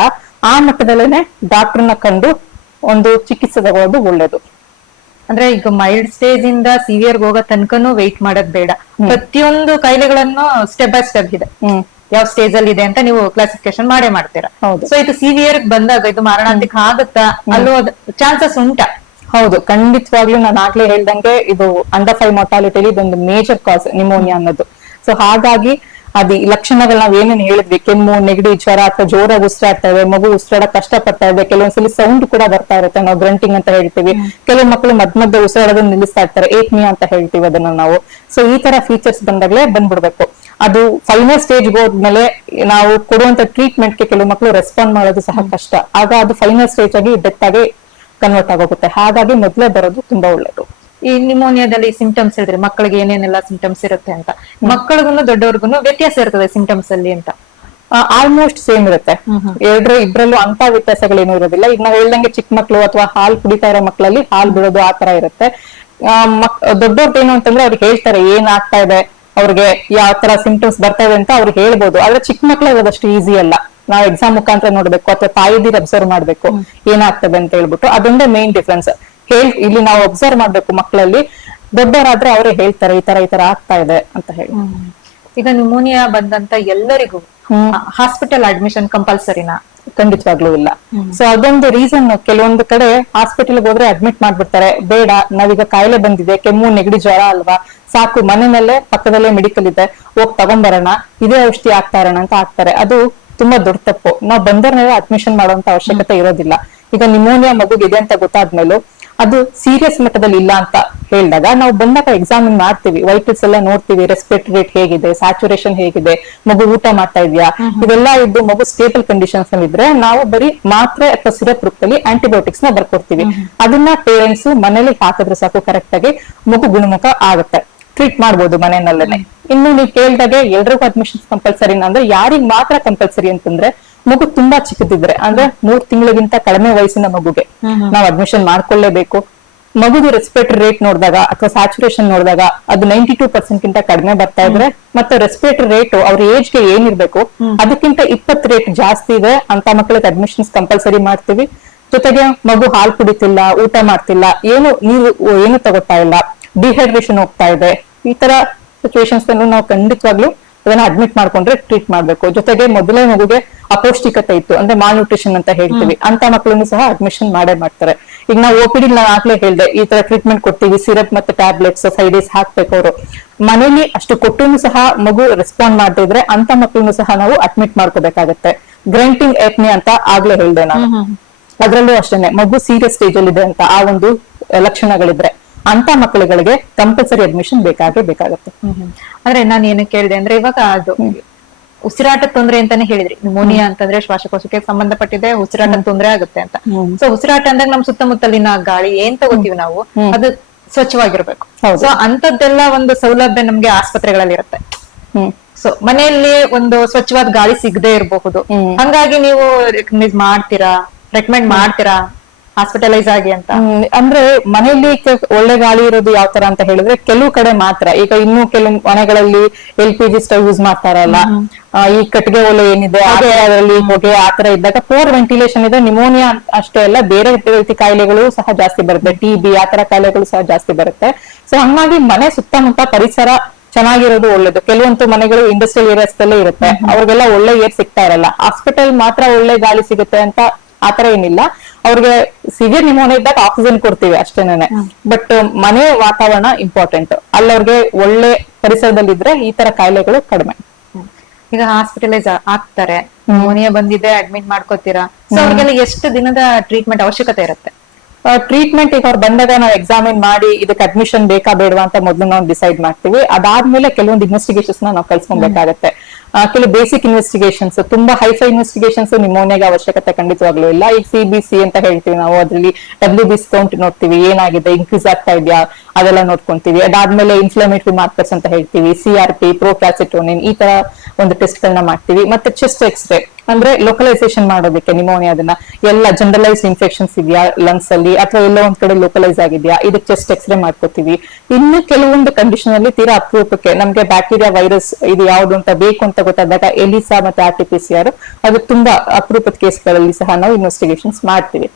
ಆ ಮಟ್ಟದಲ್ಲೇನೆ ಡಾಕ್ಟರ್ನ ಕಂಡು ಒಂದು ಚಿಕಿತ್ಸೆ ತಗೊಳ್ಳೋದು ಒಳ್ಳೇದು. ಅಂದ್ರೆ ಈಗ ಮೈಲ್ಡ್ ಸ್ಟೇಜ್ ಇಂದ ಸಿವಿಯರ್ ಹೋಗೋ ತನಕನೂ ವೇಟ್ ಮಾಡೋದ್ ಬೇಡ. ಪ್ರತಿಯೊಂದು ಕಾಯಿಲೆಗಳನ್ನು ಸ್ಟೆಪ್ ಬೈ ಸ್ಟೆಪ್ ಇದೆ. ಯಾವ ಸ್ಟೇಜ್ ಅಲ್ಲಿ ಇದೆ ಅಂತ ನೀವು ಕ್ಲಾಸಿಫಿಕೇಶನ್ ಮಾಡೇ ಮಾಡ್ತೀರಾ. ಹೌದು. ಸೊ ಇದು ಸಿವಿಯರ್ ಬಂದಾಗ ಇದು ಮಾರಣಾಂತಿಕ ಆಗುತ್ತಾ? ಅಲ್ಲೂ ಚಾನ್ಸಸ್ ಉಂಟಾ? ಹೌದು ಖಂಡಿತವಾಗ್ಲೂ ನಾನು ಆಗ್ಲೇ ಹೇಳ್ದಂಗೆ ಇದು ಅಂಡರ್ ಫೈವ್ ಮೊಟಾಲಿಟಿಲಿ ಇದೊಂದು ಮೇಜರ್ ಕಾಸ್ ನಿಮೋನಿಯಾ ಅನ್ನೋದು. ಸೊ ಹಾಗಾಗಿ ಅದು ಲಕ್ಷಣಗಳು ನಾವ್ ಏನೇನು ಹೇಳಿದ್ವಿ? ಕೆಮ್ಮು ನೆಗಡಿ ಜ್ವರ ಅಥವಾ ಜೋರಾಗಿ ಉಸಿರಾಡ್ತಾ ಇದೆ ಮಗು ಉಸಿರಾಡಕ್ ಕಷ್ಟ ಪಡ್ತಾ ಇದೆ ಕೆಲವೊಂದ್ಸಲಿ ಸೌಂಡ್ ಕೂಡ ಬರ್ತಾ ಇರುತ್ತೆ ನಾವು ಗ್ರಂಟಿಂಗ್ ಅಂತ ಹೇಳ್ತೀವಿ. ಕೆಲವು ಮಕ್ಕಳು ಮದ್ ಮಧ್ಯ ಉಸಿರಾಡೋದನ್ನ ನಿಲ್ಲಿಸ್ತಾ ಇರ್ತಾರೆ ಏಕ್ಮಿಯಾ ಅಂತ ಹೇಳ್ತೀವಿ ಅದನ್ನ ನಾವು. ಸೊ ಈ ತರ ಫೀಚರ್ಸ್ ಬಂದಾಗ್ಲೇ ಬಂದ್ಬಿಡ್ಬೇಕು. ಅದು ಫೈನಲ್ ಸ್ಟೇಜ್ ಹೋದ್ಮೇಲೆ ನಾವು ಕೊಡುವಂತ ಟ್ರೀಟ್ಮೆಂಟ್ಗೆ ಕೆಲವು ಮಕ್ಕಳು ರೆಸ್ಪಾಂಡ್ ಮಾಡೋದು ಸಹ ಕಷ್ಟ. ಆಗ ಅದು ಫೈನಲ್ ಸ್ಟೇಜ್ ಆಗಿ ಡೆತ್ ಆಗಿ ಕನ್ವರ್ಟ್ ಆಗೋಗುತ್ತೆ. ಹಾಗಾಗಿ ಮೊದಲೇ ಬರೋದು ತುಂಬಾ ಒಳ್ಳೇದು. ಈ ನಿಮೋನಿಯಾದಲ್ಲಿ ಸಿಂಪ್ಟಮ್ಸ್ ಹೇಳಿದ್ರೆ ಮಕ್ಕಳಿಗೆ ಏನೇನೆಲ್ಲ ಸಿಂಟಮ್ಸ್ ಇರುತ್ತೆ ಅಂತ. ಮಕ್ಕಳಿಗೂ ದೊಡ್ಡವ್ರಿಗೂ ವ್ಯತ್ಯಾಸ ಇರ್ತದೆ ಸಿಂಟಮ್ಸ್ ಅಲ್ಲಿ ಅಂತ. ಆಲ್ಮೋಸ್ಟ್ ಸೇಮ್ ಇರುತ್ತೆ. ಎರಡ್ರು ಇಬ್ರಲ್ಲೂ ಅಂತ ವ್ಯತ್ಯಾಸಗಳೇನು ಇರೋದಿಲ್ಲ. ಈಗ ನಾವು ಹೇಳ್ದಂಗೆ ಚಿಕ್ಕ ಮಕ್ಕಳು ಅಥವಾ ಹಾಲ್ ಕುಡಿತಾ ಇರೋ ಮಕ್ಕಳಲ್ಲಿ ಹಾಲ್ ಬಿಡೋದು ಆ ತರ ಇರುತ್ತೆ. ಆ, ಮಕ್ ದೊಡ್ಡವ್ರದ್ದು ಏನು ಅಂತಂದ್ರೆ ಅವ್ರಿಗೆ ಹೇಳ್ತಾರೆ ಏನ್ ಆಗ್ತಾ ಇದೆ? ಅವ್ರಿಗೆ ಯಾವ ತರ ಸಿಂಪ್ಟಮ್ಸ್ ಬರ್ತಾ ಇದೆ ಅಂತ ಅವ್ರಿಗೆ ಹೇಳ್ಬೋದು. ಆದ್ರೆ ಚಿಕ್ಕ ಮಕ್ಳು ಇರೋದಷ್ಟು ಈಸಿ ಅಲ್ಲ. ನಾವು ಎಕ್ಸಾಮ್ ಮುಖಾಂತರ ನೋಡ್ಬೇಕು ಅಥವಾ ತಾಯಿದೀರ್ ಅಬ್ಸರ್ವ್ ಮಾಡ್ಬೇಕು ಏನಾಗ್ತದೆ ಅಂತ ಹೇಳ್ಬಿಟ್ಟು. ಅದೊಂದೇ ಮೇನ್ ಡಿಫ್ರೆನ್ಸ್ ಹೇಳ್ ಇಲ್ಲಿ ನಾವು ಅಬ್ಸರ್ವ್ ಮಾಡ್ಬೇಕು ಮಕ್ಕಳಲ್ಲಿ ದೊಡ್ಡವರಾದ್ರೆ ಅವರೇ ಹೇಳ್ತಾರೆ ಈ ತರ ಈ ತರ ಆಗ್ತಾ ಇದೆ ಅಂತ ಹೇಳಿ. ಈಗ ನ್ಯೂಮೋನಿಯಾ ಬಂದಂತ ಎಲ್ಲರಿಗೂ ಹಾಸ್ಪಿಟಲ್ ಅಡ್ಮಿಷನ್ ಕಂಪಲ್ಸರಿನಾ ಖಂಡಿತವಾಗ್ಲೂ ಇಲ್ಲ. ಸೊ ಅದೊಂದು ರೀಸನ್ ಕೆಲವೊಂದು ಕಡೆ ಹಾಸ್ಪಿಟಲ್ಗೆ ಹೋದ್ರೆ ಅಡ್ಮಿಟ್ ಮಾಡ್ಬಿಡ್ತಾರೆ. ಬೇಡ, ನಾವೀಗ ಕಾಯಿಲೆ ಬಂದಿದೆ, ಕೆಮ್ಮು, ನೆಗಡಿ, ಜ್ವರ ಅಲ್ವಾ? ಸಾಕು ಮನೆಯಲ್ಲೇ ಪಕ್ಕದಲ್ಲೇ ಮೆಡಿಕಲ್ ಇದೆ. ಹೋಗ್ ತಗೊಂಬರೋಣ, ಇದೇ ಔಷಧಿ ಆಗ್ತಾ ಇರೋಣ ಅಂತ ಹಾಕ್ತಾರೆ. ಅದು ತುಂಬಾ ದೊಡ್ಡ ತಪ್ಪು. ನಾವು ಬಂದರ್ನೆಲ್ಲ ಅಡ್ಮಿಷನ್ ಮಾಡುವಂತ ಅವಶ್ಯಕತೆ ಇರೋದಿಲ್ಲ. ಈಗ ನಿಮೋನಿಯಾ ಮಗುಗಿದೆ ಅಂತ ಗೊತ್ತಾದ್ಮೇಲೂ ಅದು ಸೀರಿಯಸ್ ಮಟ್ಟದಲ್ಲಿ ಇಲ್ಲ ಅಂತ ಹೇಳಿದಾಗ ನಾವು ಬಂದಾಗ ಎಕ್ಸಾಮಿನ್ ಮಾಡ್ತೀವಿ. ವೈಟಲ್ಸ್ ಎಲ್ಲ ನೋಡ್ತೀವಿ. ರೆಸ್ಪಿರೇಟರಿ ರೇಟ್ ಹೇಗಿದೆ ಸ್ಯಾಚುರೇಷನ್ ಹೇಗಿದೆ ಮಗು ಊಟ ಮಾಡ್ತಾ ಇದೆಯಾ? ಇವೆಲ್ಲ ಇದ್ದು ಮಗು ಸ್ಟೇಬಲ್ ಕಂಡೀಷನ್ಸ್ ಅಲ್ಲಿ ಇದ್ರೆ ನಾವು ಬರೀ ಮಾತ್ರೆ ಅಥವಾ ಸಿರಪ್ ರೂಪದಲ್ಲಿ ಆಂಟಿಬಯೋಟಿಕ್ಸ್ನ ಬರ್ಕೊಡ್ತೀವಿ. ಅದನ್ನ ಪೇರೆಂಟ್ಸ್ ಮನೇಲಿ ಹಾಕಿದ್ರೆ ಸಾಕು ಕರೆಕ್ಟ್ ಆಗಿ ಮಗು ಗುಣಮುಖ ಆಗುತ್ತೆ. ಟ್ರೀಟ್ ಮಾಡ್ಬೋದು ಮನೆಯಲ್ಲೇ. ಇನ್ನು ನೀವು ಕೇಳ್ದಾಗೆ ಎಲ್ರಿಗೂ ಅಡ್ಮಿಷನ್ಸ್ ಕಂಪಲ್ಸರಿ ಅಂದ್ರೆ ಯಾರಿಗ್ ಮಾತ್ರ ಕಂಪಲ್ಸರಿ ಅಂತಂದ್ರೆ ಮಗು ತುಂಬಾ ಚಿಕ್ಕದಿದ್ರೆ ಅಂದ್ರೆ ಮೂರ್ ತಿಂಗಳಿಗಿಂತ ಕಡಿಮೆ ವಯಸ್ಸಿನ ಮಗುಗೆ ನಾವು ಅಡ್ಮಿಷನ್ ಮಾಡ್ಕೊಳ್ಳೇಬೇಕು ಮಗುದು ರೆಸ್ಪಿರೇಟರಿ ರೇಟ್ ನೋಡಿದಾಗ ಅಥವಾ ಸ್ಯಾಚುರೇಷನ್ ನೋಡಿದಾಗ ಅದು ನೈಂಟಿ ಟೂ ಪರ್ಸೆಂಟ್ ಗಿಂತ ಕಡಿಮೆ ಬರ್ತಾ ಇದ್ರೆ ಮತ್ತೆ ರೆಸ್ಪಿರೇಟರಿ ರೇಟ್ ಅವ್ರ ಏಜ್ಗೆ ಏನಿರ್ಬೇಕು ಅದಕ್ಕಿಂತ ಇಪ್ಪತ್ ರೇಟ್ ಜಾಸ್ತಿ ಇದೆ ಅಂತ ಮಕ್ಕಳಿಗೆ ಅಡ್ಮಿಷನ್ಸ್ ಕಂಪಲ್ಸರಿ ಮಾಡ್ತೀವಿ. ಜೊತೆಗೆ ಮಗು ಹಾಲು ಕುಡಿತಿಲ್ಲ ಊಟ ಮಾಡ್ತಿಲ್ಲ ಏನು ನೀರು ಏನು ತಗೋತಾ ಇಲ್ಲ ಡಿಹೈಡ್ರೇಷನ್ ಹೋಗ್ತಾ ಇದೆ. ಈ ತರ ಸಿಚುವೇಶನ್ಸ್ ನಾವು ಖಂಡಿತವಾಗ್ಲೂ ಅದನ್ನ ಅಡ್ಮಿಟ್ ಮಾಡ್ಕೊಂಡ್ರೆ ಟ್ರೀಟ್ ಮಾಡ್ಬೇಕು. ಜೊತೆಗೆ ಮೊದಲೇ ಮಗುಗೆ ಅಪೌಷ್ಟಿಕತೆ ಇತ್ತು ಅಂದ್ರೆ ಮಾಲ್ ನ್ಯೂಟ್ರಿಷನ್ ಅಂತ ಹೇಳ್ತೀವಿ. ಅಂತ ಮಕ್ಕಳನ್ನು ಸಹ ಅಡ್ಮಿಷನ್ ಮಾಡೇ ಮಾಡ್ತಾರೆ. ಈಗ ನಾವು ಓಪಿಡಿ ನಾನು ಆಗ್ಲೇ ಹೇಳ್ದೆ ಈ ತರ ಟ್ರೀಟ್ಮೆಂಟ್ ಕೊಡ್ತೀವಿ ಸಿರಪ್ ಮತ್ತೆ ಟ್ಯಾಬ್ಲೆಟ್ಸ್ ಸೈಡೀಸ್ ಡೇಸ್ ಹಾಕ್ಬೇಕು ಅವರು. ಮನೇಲಿ ಅಷ್ಟು ಕೊಟ್ಟು ಸಹ ಮಗು ರೆಸ್ಪಾಂಡ್ ಮಾಡ್ತಿದ್ರೆ ಇದ್ರೆ ಅಂತ ಮಕ್ಕಳನ್ನು ಸಹ ನಾವು ಅಡ್ಮಿಟ್ ಮಾಡ್ಕೋಬೇಕಾಗತ್ತೆ. ಗ್ರೈಂಟಿಂಗ್ ಎಪ್ನಿ ಅಂತ ಆಗ್ಲೇ ಹೇಳ್ದೆ ನಾನು. ಅದ್ರಲ್ಲೂ ಅಷ್ಟೇನೆ ಮಗು ಸೀರಿಯಸ್ ಸ್ಟೇಜ್ ಅಲ್ಲಿ ಇದೆ ಅಂತ ಆ ಒಂದು ಲಕ್ಷಣಗಳಿದ್ರೆ. ಅಂತ ಮಕ್ಕಳುಗಳಿಗೆ ಕಂಪಲ್ಸರಿ ಅಡ್ಮಿಷನ್ ಬೇಕಾಗೇ ಬೇಕಾಗುತ್ತೆ. ಅಂದ್ರೆ ನಾನು ಏನು ಕೇಳಿದೆ ಅಂದ್ರೆ ಇವಾಗ ಅದು ಉಸಿರಾಟ ತೊಂದ್ರೆ ಅಂತಾನೆ ಹೇಳಿದ್ರಿ. ನಿಮೋನಿಯಾ ಅಂತಂದ್ರೆ ಶ್ವಾಸಕೋಶಕ್ಕೆ ಸಂಬಂಧಪಟ್ಟಿದೆ ಉಸಿರಾಟ ತೊಂದ್ರೆ ಆಗುತ್ತೆ ಅಂತ. ಸೊ ಉಸಿರಾಟ ಅಂದಾಗ ನಮ್ ಸುತ್ತಮುತ್ತಲಿನ ಗಾಳಿ ಏನ್ ತಗೋತೀವಿ ನಾವು? ಅದು ಸ್ವಚ್ಛವಾಗಿರ್ಬೇಕು. ಸೊ ಅಂತದ್ದೆಲ್ಲ ಒಂದು ಸೌಲಭ್ಯ ನಮ್ಗೆ ಆಸ್ಪತ್ರೆಗಳಲ್ಲಿ ಇರುತ್ತೆ ಸೊ ಮನೆಯಲ್ಲಿ ಒಂದು ಸ್ವಚ್ಛವಾದ ಗಾಳಿ ಸಿಗದೆ ಇರಬಹುದು. ಹಂಗಾಗಿ ನೀವು ರೆಕಮೆಂಡ್ ಮಾಡ್ತೀರಾ? ರೆಕಮೆಂಡ್ ಮಾಡ್ತೀರಾ? ಹಾಸ್ಪಿಟಲೈಸ್ ಆಗಿ ಅಂತ. ಅಂದ್ರೆ ಮನೆಯಲ್ಲಿ ಒಳ್ಳೆ ಗಾಳಿ ಇರೋದು ಯಾವ ತರ ಅಂತ ಹೇಳಿದ್ರೆ ಕೆಲವು ಕಡೆ ಮಾತ್ರ. ಈಗ ಇನ್ನೂ ಕೆಲವು ಮನೆಗಳಲ್ಲಿ L P G stove use ಮಾಡ್ತಾರಲ್ಲ. ಈ ಕಟ್ಟಿಗೆ ಒಲೆ ಏನಿದೆ ಅದೇ. ಅದರಲ್ಲಿ ಹೊಗೆ ಆ ತರ ಇದ್ದಾಗ ಪೋರ್ ವೆಂಟಿಲೇಷನ್ ಇದೆ ನಿಮೋನಿಯಾ ಅಷ್ಟೇ ಅಲ್ಲ ಬೇರೆ ರೀತಿ ಕಾಯಿಲೆಗಳು ಸಹ ಜಾಸ್ತಿ ಬರುತ್ತೆ. ಟಿ ಬಿ ಆ ತರ ಕಾಯಿಲೆಗಳು ಸಹ ಜಾಸ್ತಿ ಬರುತ್ತೆ. ಸೊ ಹಂಗಾಗಿ ಮನೆ ಸುತ್ತಮುತ್ತ ಪರಿಸರ ಚೆನ್ನಾಗಿರೋದು ಒಳ್ಳೇದು. ಕೆಲವೊಂದು ಮನೆಗಳು ಇಂಡಸ್ಟ್ರಿಯಲ್ ಏರಿಯಾಸ್ ಇರುತ್ತೆ. ಅವ್ರಿಗೆಲ್ಲ ಒಳ್ಳೆ ಏರ್ ಸಿಗ್ತಾ ಇರಲ್ಲ. ಹಾಸ್ಪಿಟಲ್ ಮಾತ್ರ ಒಳ್ಳೆ ಗಾಳಿ ಸಿಗುತ್ತೆ ಅಂತ ಆತರ ಏನಿಲ್ಲ. ಅವ್ರಿಗೆ ಸಿವಿಯರ್ ನಿಮೋನಿಯಾ ಇದ್ದಾಗ ಆಕ್ಸಿಜನ್ ಕೊಡ್ತೀವಿ ಅಷ್ಟೇನೆ ಬಟ್ ಮನೆ ವಾತಾವರಣ ಇಂಪಾರ್ಟೆಂಟ್ ಅಲ್ಲಿ ಅವ್ರಿಗೆ ಒಳ್ಳೆ ಪರಿಸರದಲ್ಲಿದ್ರೆ ಈ ತರ ಕಾಯಿಲೆಗಳು ಕಡಿಮೆ. ಈಗ ಹಾಸ್ಪಿಟಲೈಸ್ ಆಗ್ತಾರೆ. ಮೋನಿಯಾ ಬಂದಿದೆ ಅಡ್ಮಿಟ್ ಮಾಡ್ಕೋತೀರಾ? ಸೊ ಅವ್ರಿಗೆಲ್ಲ ಎಷ್ಟು ದಿನದ ಟ್ರೀಟ್ಮೆಂಟ್ ಅವಶ್ಯಕತೆ ಇರುತ್ತೆ? ಟ್ರೀಟ್ಮೆಂಟ್ ಈಗ ಅವ್ರು ಬಂದಾಗ ನಾವು ಎಕ್ಸಾಮಿನ್ ಮಾಡಿ ಇದಕ್ಕೆ ಅಡ್ಮಿಷನ್ ಬೇಕಾ ಬೇಡವಾ ಅಂತ ಮೊದಲು ನಾವು ಡಿಸೈಡ್ ಮಾಡ್ತೀವಿ. ಅದಾದ್ಮೇಲೆ ಕೆಲವೊಂದು ಇನ್ವೆಸ್ಟಿಗೇಷನ್ಸ್ ನಾವು ಕಳ್ಸ್ಕೊಬೇಕಾಗತ್ತೆ. ಆ, ಕೆಲವು ಬೇಸಿಕ್ ಇನ್ವೆಸ್ಟಿಗೇಷನ್ಸ್ ತುಂಬಾ ಹೈಫೈ ಇನ್ವೆಸ್ಟಿಗೇಷನ್ಸ್ ನಿಮೋನಿಯಾಗೆ ಅವಶ್ಯಕತೆ ಖಂಡಿತವಾಗ್ಲೂ ಇಲ್ಲ. ಈ ಸಿ ಬಿ ಸಿ ಅಂತ ಹೇಳ್ತೀವಿ ನಾವು, ಅದರಲ್ಲಿ ಡಬ್ಲ್ಯೂ ಬಿ ನೋಡ್ತೀವಿ, ಏನಾಗಿದೆ ಇನ್ಕ್ರೀಸ್ ಆಗ್ತಾ ಇದೆಯಾ, ಅದೆಲ್ಲ ನೋಡ್ಕೊಂತೀವಿ. ಅದಾದ್ಮೇಲೆ ಇನ್ಫ್ಲಮೇಟರಿ ಮಾರ್ಕರ್ಸ್ ಅಂತ ಹೇಳ್ತೀವಿ ಸಿ ಆರ್ ಪಿ ಪ್ರೋಕ್ಯಾಸಿಟೋನಿನ್ ಈ ತರ ಒಂದು ಟೆಸ್ಟ್ ಗಳನ್ನ ಮಾಡ್ತೀವಿ. ಮತ್ತೆ ಚೆಸ್ಟ್ ಎಕ್ಸ್ರೇ ಅಂದ್ರೆ ಲೋಕಲೈಸೇಷನ್ ಮಾಡೋದಕ್ಕೆ ನಿಮೋನಿಯಾದನ್ನ ಎಲ್ಲ ಜನರಲೈಸ್ ಇನ್ಫೆಕ್ಷನ್ಸ್ ಇದೆಯಾ ಲಂಗ್ಸ್ ಅಲ್ಲಿ, ಅಥವಾ ಎಲ್ಲೋ ಒಂದ್ ಕಡೆ ಲೋಕಲೈಸ್ ಆಗಿದೆಯಾ, ಇದಕ್ಕೆ ಚೆಸ್ಟ್ ಎಕ್ಸ್ರೇ ಮಾಡ್ಕೋತೀವಿ. ಇನ್ನು ಕೆಲವೊಂದು ಕಂಡೀಷನ್ ಅಲ್ಲಿ ತೀರಾ ಅಪರೂಪಕ್ಕೆ. ನಮ್ಗೆ ಬ್ಯಾಕ್ಟೀರಿಯಾ ವೈರಸ್ ಇದು ಯಾವ್ದು ಅಂತ ಬೇಕು ಅಂತ ಗೊತ್ತಾದಾಗ ಎಲಿಸಾ ಮತ್ತೆ R T P C R ಅದು ತುಂಬಾ ಅಪರೂಪದ ಕೇಸ್ಗಳಲ್ಲಿ ಸಹ ನಾವು ಇನ್ವೆಸ್ಟಿಗೇಷನ್ಸ್ ಮಾಡ್ತೀವಿ.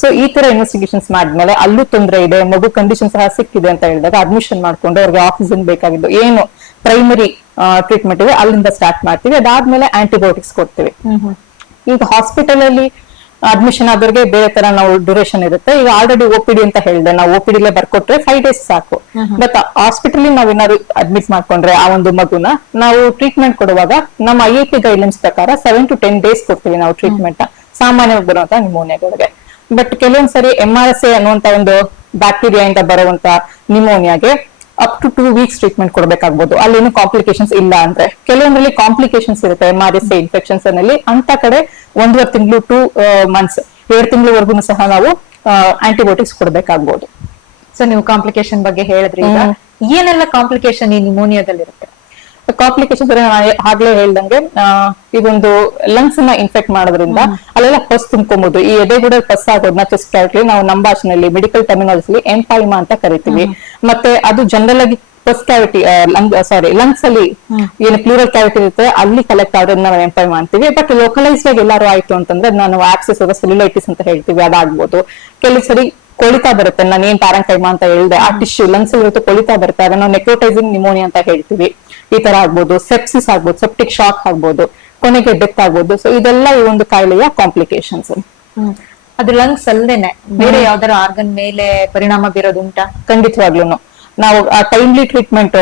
ಸೊ ಈ ತರ ಇನ್ವೆಸ್ಟಿಗೇಷನ್ಸ್ ಮಾಡಿದ್ಮೇಲೆ ಅಲ್ಲೂ ತೊಂದರೆ ಇದೆ, ಮಗು ಕಂಡೀಷನ್ ಸಹ ಸಿಕ್ಕಿದೆ ಅಂತ ಹೇಳಿದಾಗ ಅಡ್ಮಿಷನ್ ಮಾಡ್ಕೊಂಡು ಅವ್ರಿಗೆ ಆಕ್ಸಿಜನ್ ಬೇಕಾಗಿದ್ದು ಏನು ಪ್ರೈಮರಿ ಟ್ರೀಟ್ಮೆಂಟ್ ಇದೆ ಅಲ್ಲಿಂದ ಸ್ಟಾರ್ಟ್ ಮಾಡ್ತೀವಿ. ಅದಾದ್ಮೇಲೆ ಆಂಟಿಬಯೋಟಿಕ್ಸ್ ಕೊಡ್ತೀವಿ. ಈಗ ಹಾಸ್ಪಿಟಲ್ ಅಲ್ಲಿ ಅಡ್ಮಿಷನ್ ಆದವ್ರಿಗೆ ಬೇರೆ ತರ ನಾವು ಡ್ಯೂರೇಷನ್ ಇರುತ್ತೆ. ಈಗ ಆಲ್ರೆಡಿ ಓಪಿಡಿ ಅಂತ ಹೇಳಿದೆ. ನಾವು ಓಪಿಡಿಲೇ ಬರ್ಕೊಟ್ರೆ ಫೈವ್ ಡೇಸ್ ಸಾಕು. ಬಟ್ ಹಾಸ್ಪಿಟಲ್ ನಾವ್ ಏನಾದ್ರು ಅಡ್ಮಿಟ್ ಮಾಡ್ಕೊಂಡ್ರೆ ಆ ಒಂದು ಮಗುನ ನಾವು ಟ್ರೀಟ್ಮೆಂಟ್ ಕೊಡುವಾಗ ನಮ್ಮ ಐ ಐ ಪಿ ಗೈಡ್ಲೈನ್ಸ್ ಪ್ರಕಾರ ಸೆವೆನ್ ಟು ಟೆನ್ ಡೇಸ್ ಕೊಡ್ತೀವಿ ನಾವು ಟ್ರೀಟ್ಮೆಂಟ್ ಸಾಮಾನ್ಯವಾಗಿ ಬರುವಂತ ನಿಮೋನಿಯಾಗಳಿಗೆ ಬಟ್ ಕೆಲವೊಂದ್ಸರಿ ಎಂ ಆರ್ ಎಸ್ ಎ ಅನ್ನುವಂತ ಒಂದು ಬ್ಯಾಕ್ಟೀರಿಯಾ ಇಂದ ಬರುವಂತ ನಿಮೋನಿಯಾಗೆ up to two weeks treatment ಕೊಡಬೇಕಾಗ್ಬೋದು. ಏನು ಕಾಂಪ್ಲಿಕೇಶನ್ಸ್ ಇಲ್ಲ ಅಂದ್ರೆ. ಕೆಲವೊಂದ್ರಲ್ಲಿ ಕಾಂಪ್ಲಿಕೇಶನ್ಸ್ ಇರುತ್ತೆ ಎಸ್ ಇನ್ಫೆಕ್ಷನ್ಸ್ ಅಲ್ಲಿ ಅಂತ ಕಡೆ ಒಂದೂವರೆ ತಿಂಗಳು ಟೂ ಮಂತ್ಸ್ ಎರಡು ತಿಂಗಳವರೆಗೂ ಸಹ ನಾವು ಆಂಟಿಬಯೋಟಿಕ್ಸ್ ಕೊಡಬೇಕಾಗ್ಬೋದು. ಸೊ ನೀವು ಕಾಂಪ್ಲಿಕೇಶನ್ ಬಗ್ಗೆ ಹೇಳಿದ್ರಿ ಏನೆಲ್ಲ ಕಾಂಪ್ಲಿಕೇಶನ್ ಈ ನಿಮೋನಿಯಾದಲ್ಲಿ ಇರುತ್ತೆ ಕಾಂಪ್ಲಿಕೇಶನ್ಸ್ ಆಗ್ಲೇ ಹೇಳ್ದಂಗೆ ಇದೊಂದು ಲಂಗ್ಸ್ನ ಇನ್ಫೆಕ್ಟ್ ಮಾಡೋದ್ರಿಂದ ಅಲ್ಲೆಲ್ಲ ಪಸ್ ತುಂಬ್ಕೊಬಹುದು ಈ ಎದೆಗೂಡ ಪಸ್ ಆಗೋದನ್ನ ಚೆಸ್ಟ್ ಕ್ಯಾವಿಟಿ ನಾವು ನಮ್ಮ ಭಾಷೆನಲ್ಲಿ ಮೆಡಿಕಲ್ ಟರ್ಮಿನಾಲಜಿಲಿ ಎಂಪೈಮಾ ಅಂತ ಕರಿತೀವಿ. ಮತ್ತೆ ಅದು ಜನರಲ್ ಆಗಿ pus cavity lung sorry lungs ಅಲ್ಲಿ ಏನು ಪ್ಲೂರಲ್ ಕ್ಯಾವಿಟಿ ಇರುತ್ತೆ ಅಲ್ಲಿ ಕಲೆಕ್ಟ್ ಆಗೋದನ್ನ ನಾವು ಎಂಪೈಮಾ ಅಂತೀವಿ. ಬಟ್ ಲೋಕಲೈಸ್ಡ್ ಆಗಿ ಎಲ್ಲಾರು ಆಯ್ತು ಅಂತಂದ್ರೆ ನಾನು ಆಕ್ಸೆಸ್ ಸೆಲ್ಯುಲೈಟಿಸ್ ಅಂತ ಹೇಳ್ತೀವಿ ಅದಾಗ್ಬೋದು. ಕೆಲವು ಸರಿ ಕೊಳಿತಾ ಬರುತ್ತೆ. ನಾನು ಏನ್ ಪ್ಯಾರಂಕೈಮಾ ಅಂತ ಹೇಳಿದೆ ಆ ಟಿಶ್ಯೂ ಲಂಗ್ಸ್ ಇರುತ್ತೆ ಕೊಳಿತಾ ಬರುತ್ತೆ. ಅದನ್ನ ನೆಕ್ರೋಟೈಸಿಂಗ್ ನಿಮೋನಿಯಾ ಅಂತ ಹೇಳ್ತೀವಿ. ಈ ತರ ಆಗ್ಬೋದು. ಸೆಪ್ಸಿಸ್ ಆಗ್ಬೋದು ಸೆಪ್ಟಿಕ್ ಶಾಕ್ ಆಗ್ಬೋದು ಕೊನೆಗೆ ಡೆತ್ ಆಗ್ಬೋದು. ಸೊ ಇದೆಲ್ಲ ಈ ಒಂದು ಕಾಯಿಲೆಯ ಕಾಂಪ್ಲಿಕೇಶನ್ಸ್ ಅದು ಲಂಗ್ಸ್ ಅಲ್ದೇನೆ. ಬೇರೆ ಯಾವ್ದಾರ ಆರ್ಗನ್ ಮೇಲೆ ಪರಿಣಾಮ ಬೀರೋದುಂಟಾ ಖಂಡಿತವಾಗ್ಲೂ ನಾವು ಟೈಮ್ಲಿ ಟ್ರೀಟ್ಮೆಂಟ್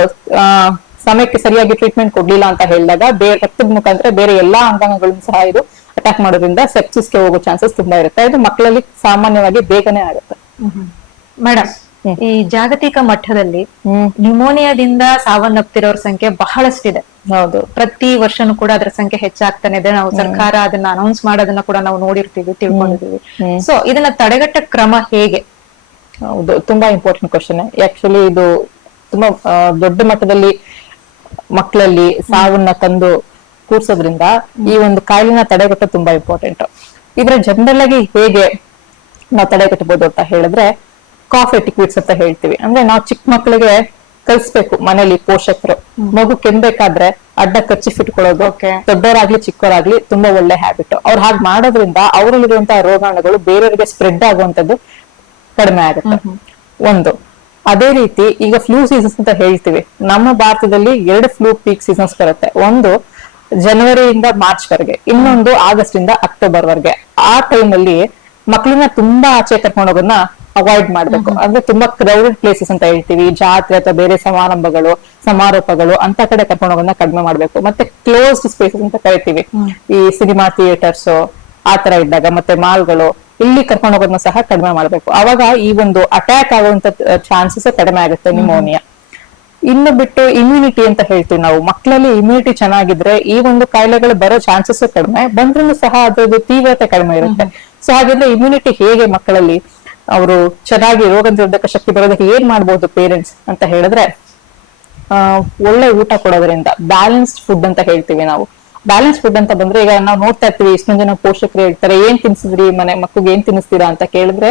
ಸಮಯಕ್ಕೆ ಸರಿಯಾಗಿ ಟ್ರೀಟ್ಮೆಂಟ್ ಕೊಡ್ಲಿಲ್ಲ ಅಂತ ಹೇಳಿದಾಗ ಬೇರೆ ರಕ್ತದ ಮುಖಾಂತರ ಬೇರೆ ಎಲ್ಲಾ ಅಂಗಾಂಗಗಳನ್ನು ಸಹ ಇದು ಅಟ್ಯಾಕ್ ಮಾಡೋದ್ರಿಂದ ಸೆಪ್ಸಿಸ್ಗೆ ಹೋಗೋ ಚಾನ್ಸಸ್ ತುಂಬಾ ಇರುತ್ತೆ. ಇದು ಮಕ್ಕಳಲ್ಲಿ ಸಾಮಾನ್ಯವಾಗಿ ಬೇಗನೆ ಆಗುತ್ತೆ. ಮೇಡಮ್ ಈ ಜಾಗತಿಕ ಮಟ್ಟದಲ್ಲಿ ನ್ಯೂಮೋನಿಯಾದಿಂದ ಸಾವನ್ನಪ್ತಿರೋರ್ ಸಂಖ್ಯೆ ಬಹಳಷ್ಟಿದೆ. ಹೌದು. ಪ್ರತಿ ವರ್ಷನೂ ಕೂಡ ಅದರ ಸಂಖ್ಯೆ ಹೆಚ್ಚಾಗ್ತಾನೆ ಇದೆ. ನಾವು ಸರ್ಕಾರ ಅದನ್ನ ಅನೌನ್ಸ್ ಮಾಡೋದನ್ನ ಕೂಡ ನಾವು ನೋಡಿರ್ತೀವಿ ತಿಳ್ಕೊಂಡಿದೀವಿ ಸೊ ಇದನ್ನ ತಡೆಗಟ್ಟ ಕ್ರಮ ಹೇಗೆ? ಹೌದು ತುಂಬಾ ಇಂಪಾರ್ಟೆಂಟ್ ಕ್ವಶನ್ ಆಕ್ಚುಲಿ ಇದು ತುಂಬಾ ದೊಡ್ಡ ಮಟ್ಟದಲ್ಲಿ ಮಕ್ಕಳಲ್ಲಿ ಸಾವನ್ನ ತಂದು ಕೂರ್ಸೋದ್ರಿಂದ ಈ ಒಂದು ಕಾಯಿಲೆನ ತಡೆಗಟ್ಟ ತುಂಬಾ ಇಂಪಾರ್ಟೆಂಟ್ ಇದ್ರ ಜನರಲ್ ಆಗಿ ಹೇಗೆ ನಾವು ತಡೆಗಟ್ಟಬಹುದು ಅಂತ ಹೇಳಿದ್ರೆ ಕಾಫ್ ಎಟಿಕ್ವಿಟ್ಸ್ ಅಂತ ಹೇಳ್ತೀವಿ. ಅಂದ್ರೆ ನಾವು ಚಿಕ್ಕ ಮಕ್ಕಳಿಗೆ ಕಲಿಸ್ಬೇಕು ಮನೇಲಿ ಪೋಷಕರು. ಮಗು ಕೆಂಬೇಕಾದ್ರೆ ಅಡ್ಡ ಕಚ್ಚಿಫ್ ಇಟ್ಕೊಳ್ಳೋದು Okay. ದೊಡ್ಡವರಾಗ್ಲಿ ಚಿಕ್ಕವರಾಗ್ಲಿ ತುಂಬಾ ಒಳ್ಳೆ ಹ್ಯಾಬಿಟ್ ಅವ್ರು ಹಾಗೆ ಮಾಡೋದ್ರಿಂದ ಅವರಲ್ಲಿರುವಂತಹ ರೋಗಾಣುಗಳು ಬೇರೆಯವರಿಗೆ ಸ್ಪ್ರೆಡ್ ಆಗುವಂತದ್ದು ಕಡಿಮೆ ಆಗುತ್ತೆ. ಒಂದು ಅದೇ ರೀತಿ ಈಗ ಫ್ಲೂ ಸೀಸನ್ಸ್ ಅಂತ ಹೇಳ್ತೀವಿ. ನಮ್ಮ ಭಾರತದಲ್ಲಿ ಎರಡು ಫ್ಲೂ ಪೀಕ್ ಸೀಸನ್ಸ್ ಬರುತ್ತೆ. ಒಂದು ಜನವರಿಯಿಂದ ಮಾರ್ಚ್ ವರೆಗೆ ಇನ್ನೊಂದು ಆಗಸ್ಟ್ ಇಂದ ಅಕ್ಟೋಬರ್ ವರೆಗೆ ಆ ಟೈಮ್ ಅಲ್ಲಿ ಮಕ್ಕಳನ್ನ ತುಂಬಾ ಆಚೆ ಕರ್ಕೊಂಡು ಹೋಗೋದನ್ನ ಅವಾಯ್ಡ್ ಮಾಡ್ಬೇಕು. ಅಂದ್ರೆ ತುಂಬಾ ಕ್ರೌಡೆಡ್ ಪ್ಲೇಸಸ್ ಅಂತ ಹೇಳ್ತೀವಿ. ಜಾತ್ರೆ ಅಥವಾ ಬೇರೆ ಸಮಾರಂಭಗಳು ಸಮಾರೋಪಗಳು ಅಂತ ಕಡೆ ಕರ್ಕೊಂಡು ಹೋಗೋದನ್ನ ಕಡಿಮೆ ಮಾಡ್ಬೇಕು. ಮತ್ತೆ ಕ್ಲೋಸ್ಡ್ ಸ್ಪೇಸಸ್ ಅಂತ ಕರಿತೀವಿ. ಈ ಸಿನಿಮಾ ಥಿಯೇಟರ್ಸ್ ಆ ತರ ಇದ್ದಾಗ ಮತ್ತೆ ಮಾಲ್ಗಳು ಇಲ್ಲಿ ಕರ್ಕೊಂಡು ಹೋಗೋದನ್ನ ಸಹ ಕಡಿಮೆ ಮಾಡ್ಬೇಕು. ಅವಾಗ ಈ ಒಂದು ಅಟ್ಯಾಕ್ ಆಗುವಂತ ಚಾನ್ಸಸ್ ಕಡಿಮೆ ಆಗುತ್ತೆ ನಿಮೋನಿಯಾ ಇನ್ನು ಬಿಟ್ಟು ಇಮ್ಯುನಿಟಿ ಅಂತ ಹೇಳ್ತೀವಿ ನಾವು. ಮಕ್ಕಳಲ್ಲಿ ಇಮ್ಯುನಿಟಿ ಚೆನ್ನಾಗಿದ್ರೆ ಈ ಒಂದು ಕಾಯಿಲೆಗಳು ಬರೋ ಚಾನ್ಸಸ್ ಕಡಿಮೆ. ಬಂದ್ರೂ ಸಹ ಅದ್ರದ್ದು ತೀವ್ರತೆ ಕಡಿಮೆ ಇರುತ್ತೆ. ಸೊ ಹಾಗಿದ್ರೆ ಇಮ್ಯುನಿಟಿ ಹೇಗೆ ಮಕ್ಕಳಲ್ಲಿ ಅವರು ಚೆನ್ನಾಗಿ ರೋಗ ನಿರೋಧಕ ಶಕ್ತಿ ಬರೋದಕ್ಕೆ ಏನ್ ಮಾಡ್ಬೋದು ಪೇರೆಂಟ್ಸ್ ಅಂತ ಹೇಳಿದ್ರೆ ಒಳ್ಳೆ ಊಟ ಕೊಡೋದ್ರಿಂದ ಬ್ಯಾಲೆನ್ಸ್ಡ್ ಫುಡ್ ಅಂತ ಹೇಳ್ತೀವಿ ನಾವು. ಬ್ಯಾಲೆನ್ಸ್ ಫುಡ್ ಅಂತ ಬಂದ್ರೆ ಈಗ ನಾವು ನೋಡ್ತಾ ಇರ್ತೀವಿ ಇಷ್ಟೊಂದು ಜನ ಪೋಷಕರು ಹೇಳ್ತಾರೆ ಏನ್ ತಿನ್ಸಿದ್ರಿ? ಮನೆ ಮಕ್ಕಳಿಗೆ ಏನ್ ತಿನ್ನಿಸ್ತೀರಾ? ಅಂತ ಕೇಳಿದ್ರೆ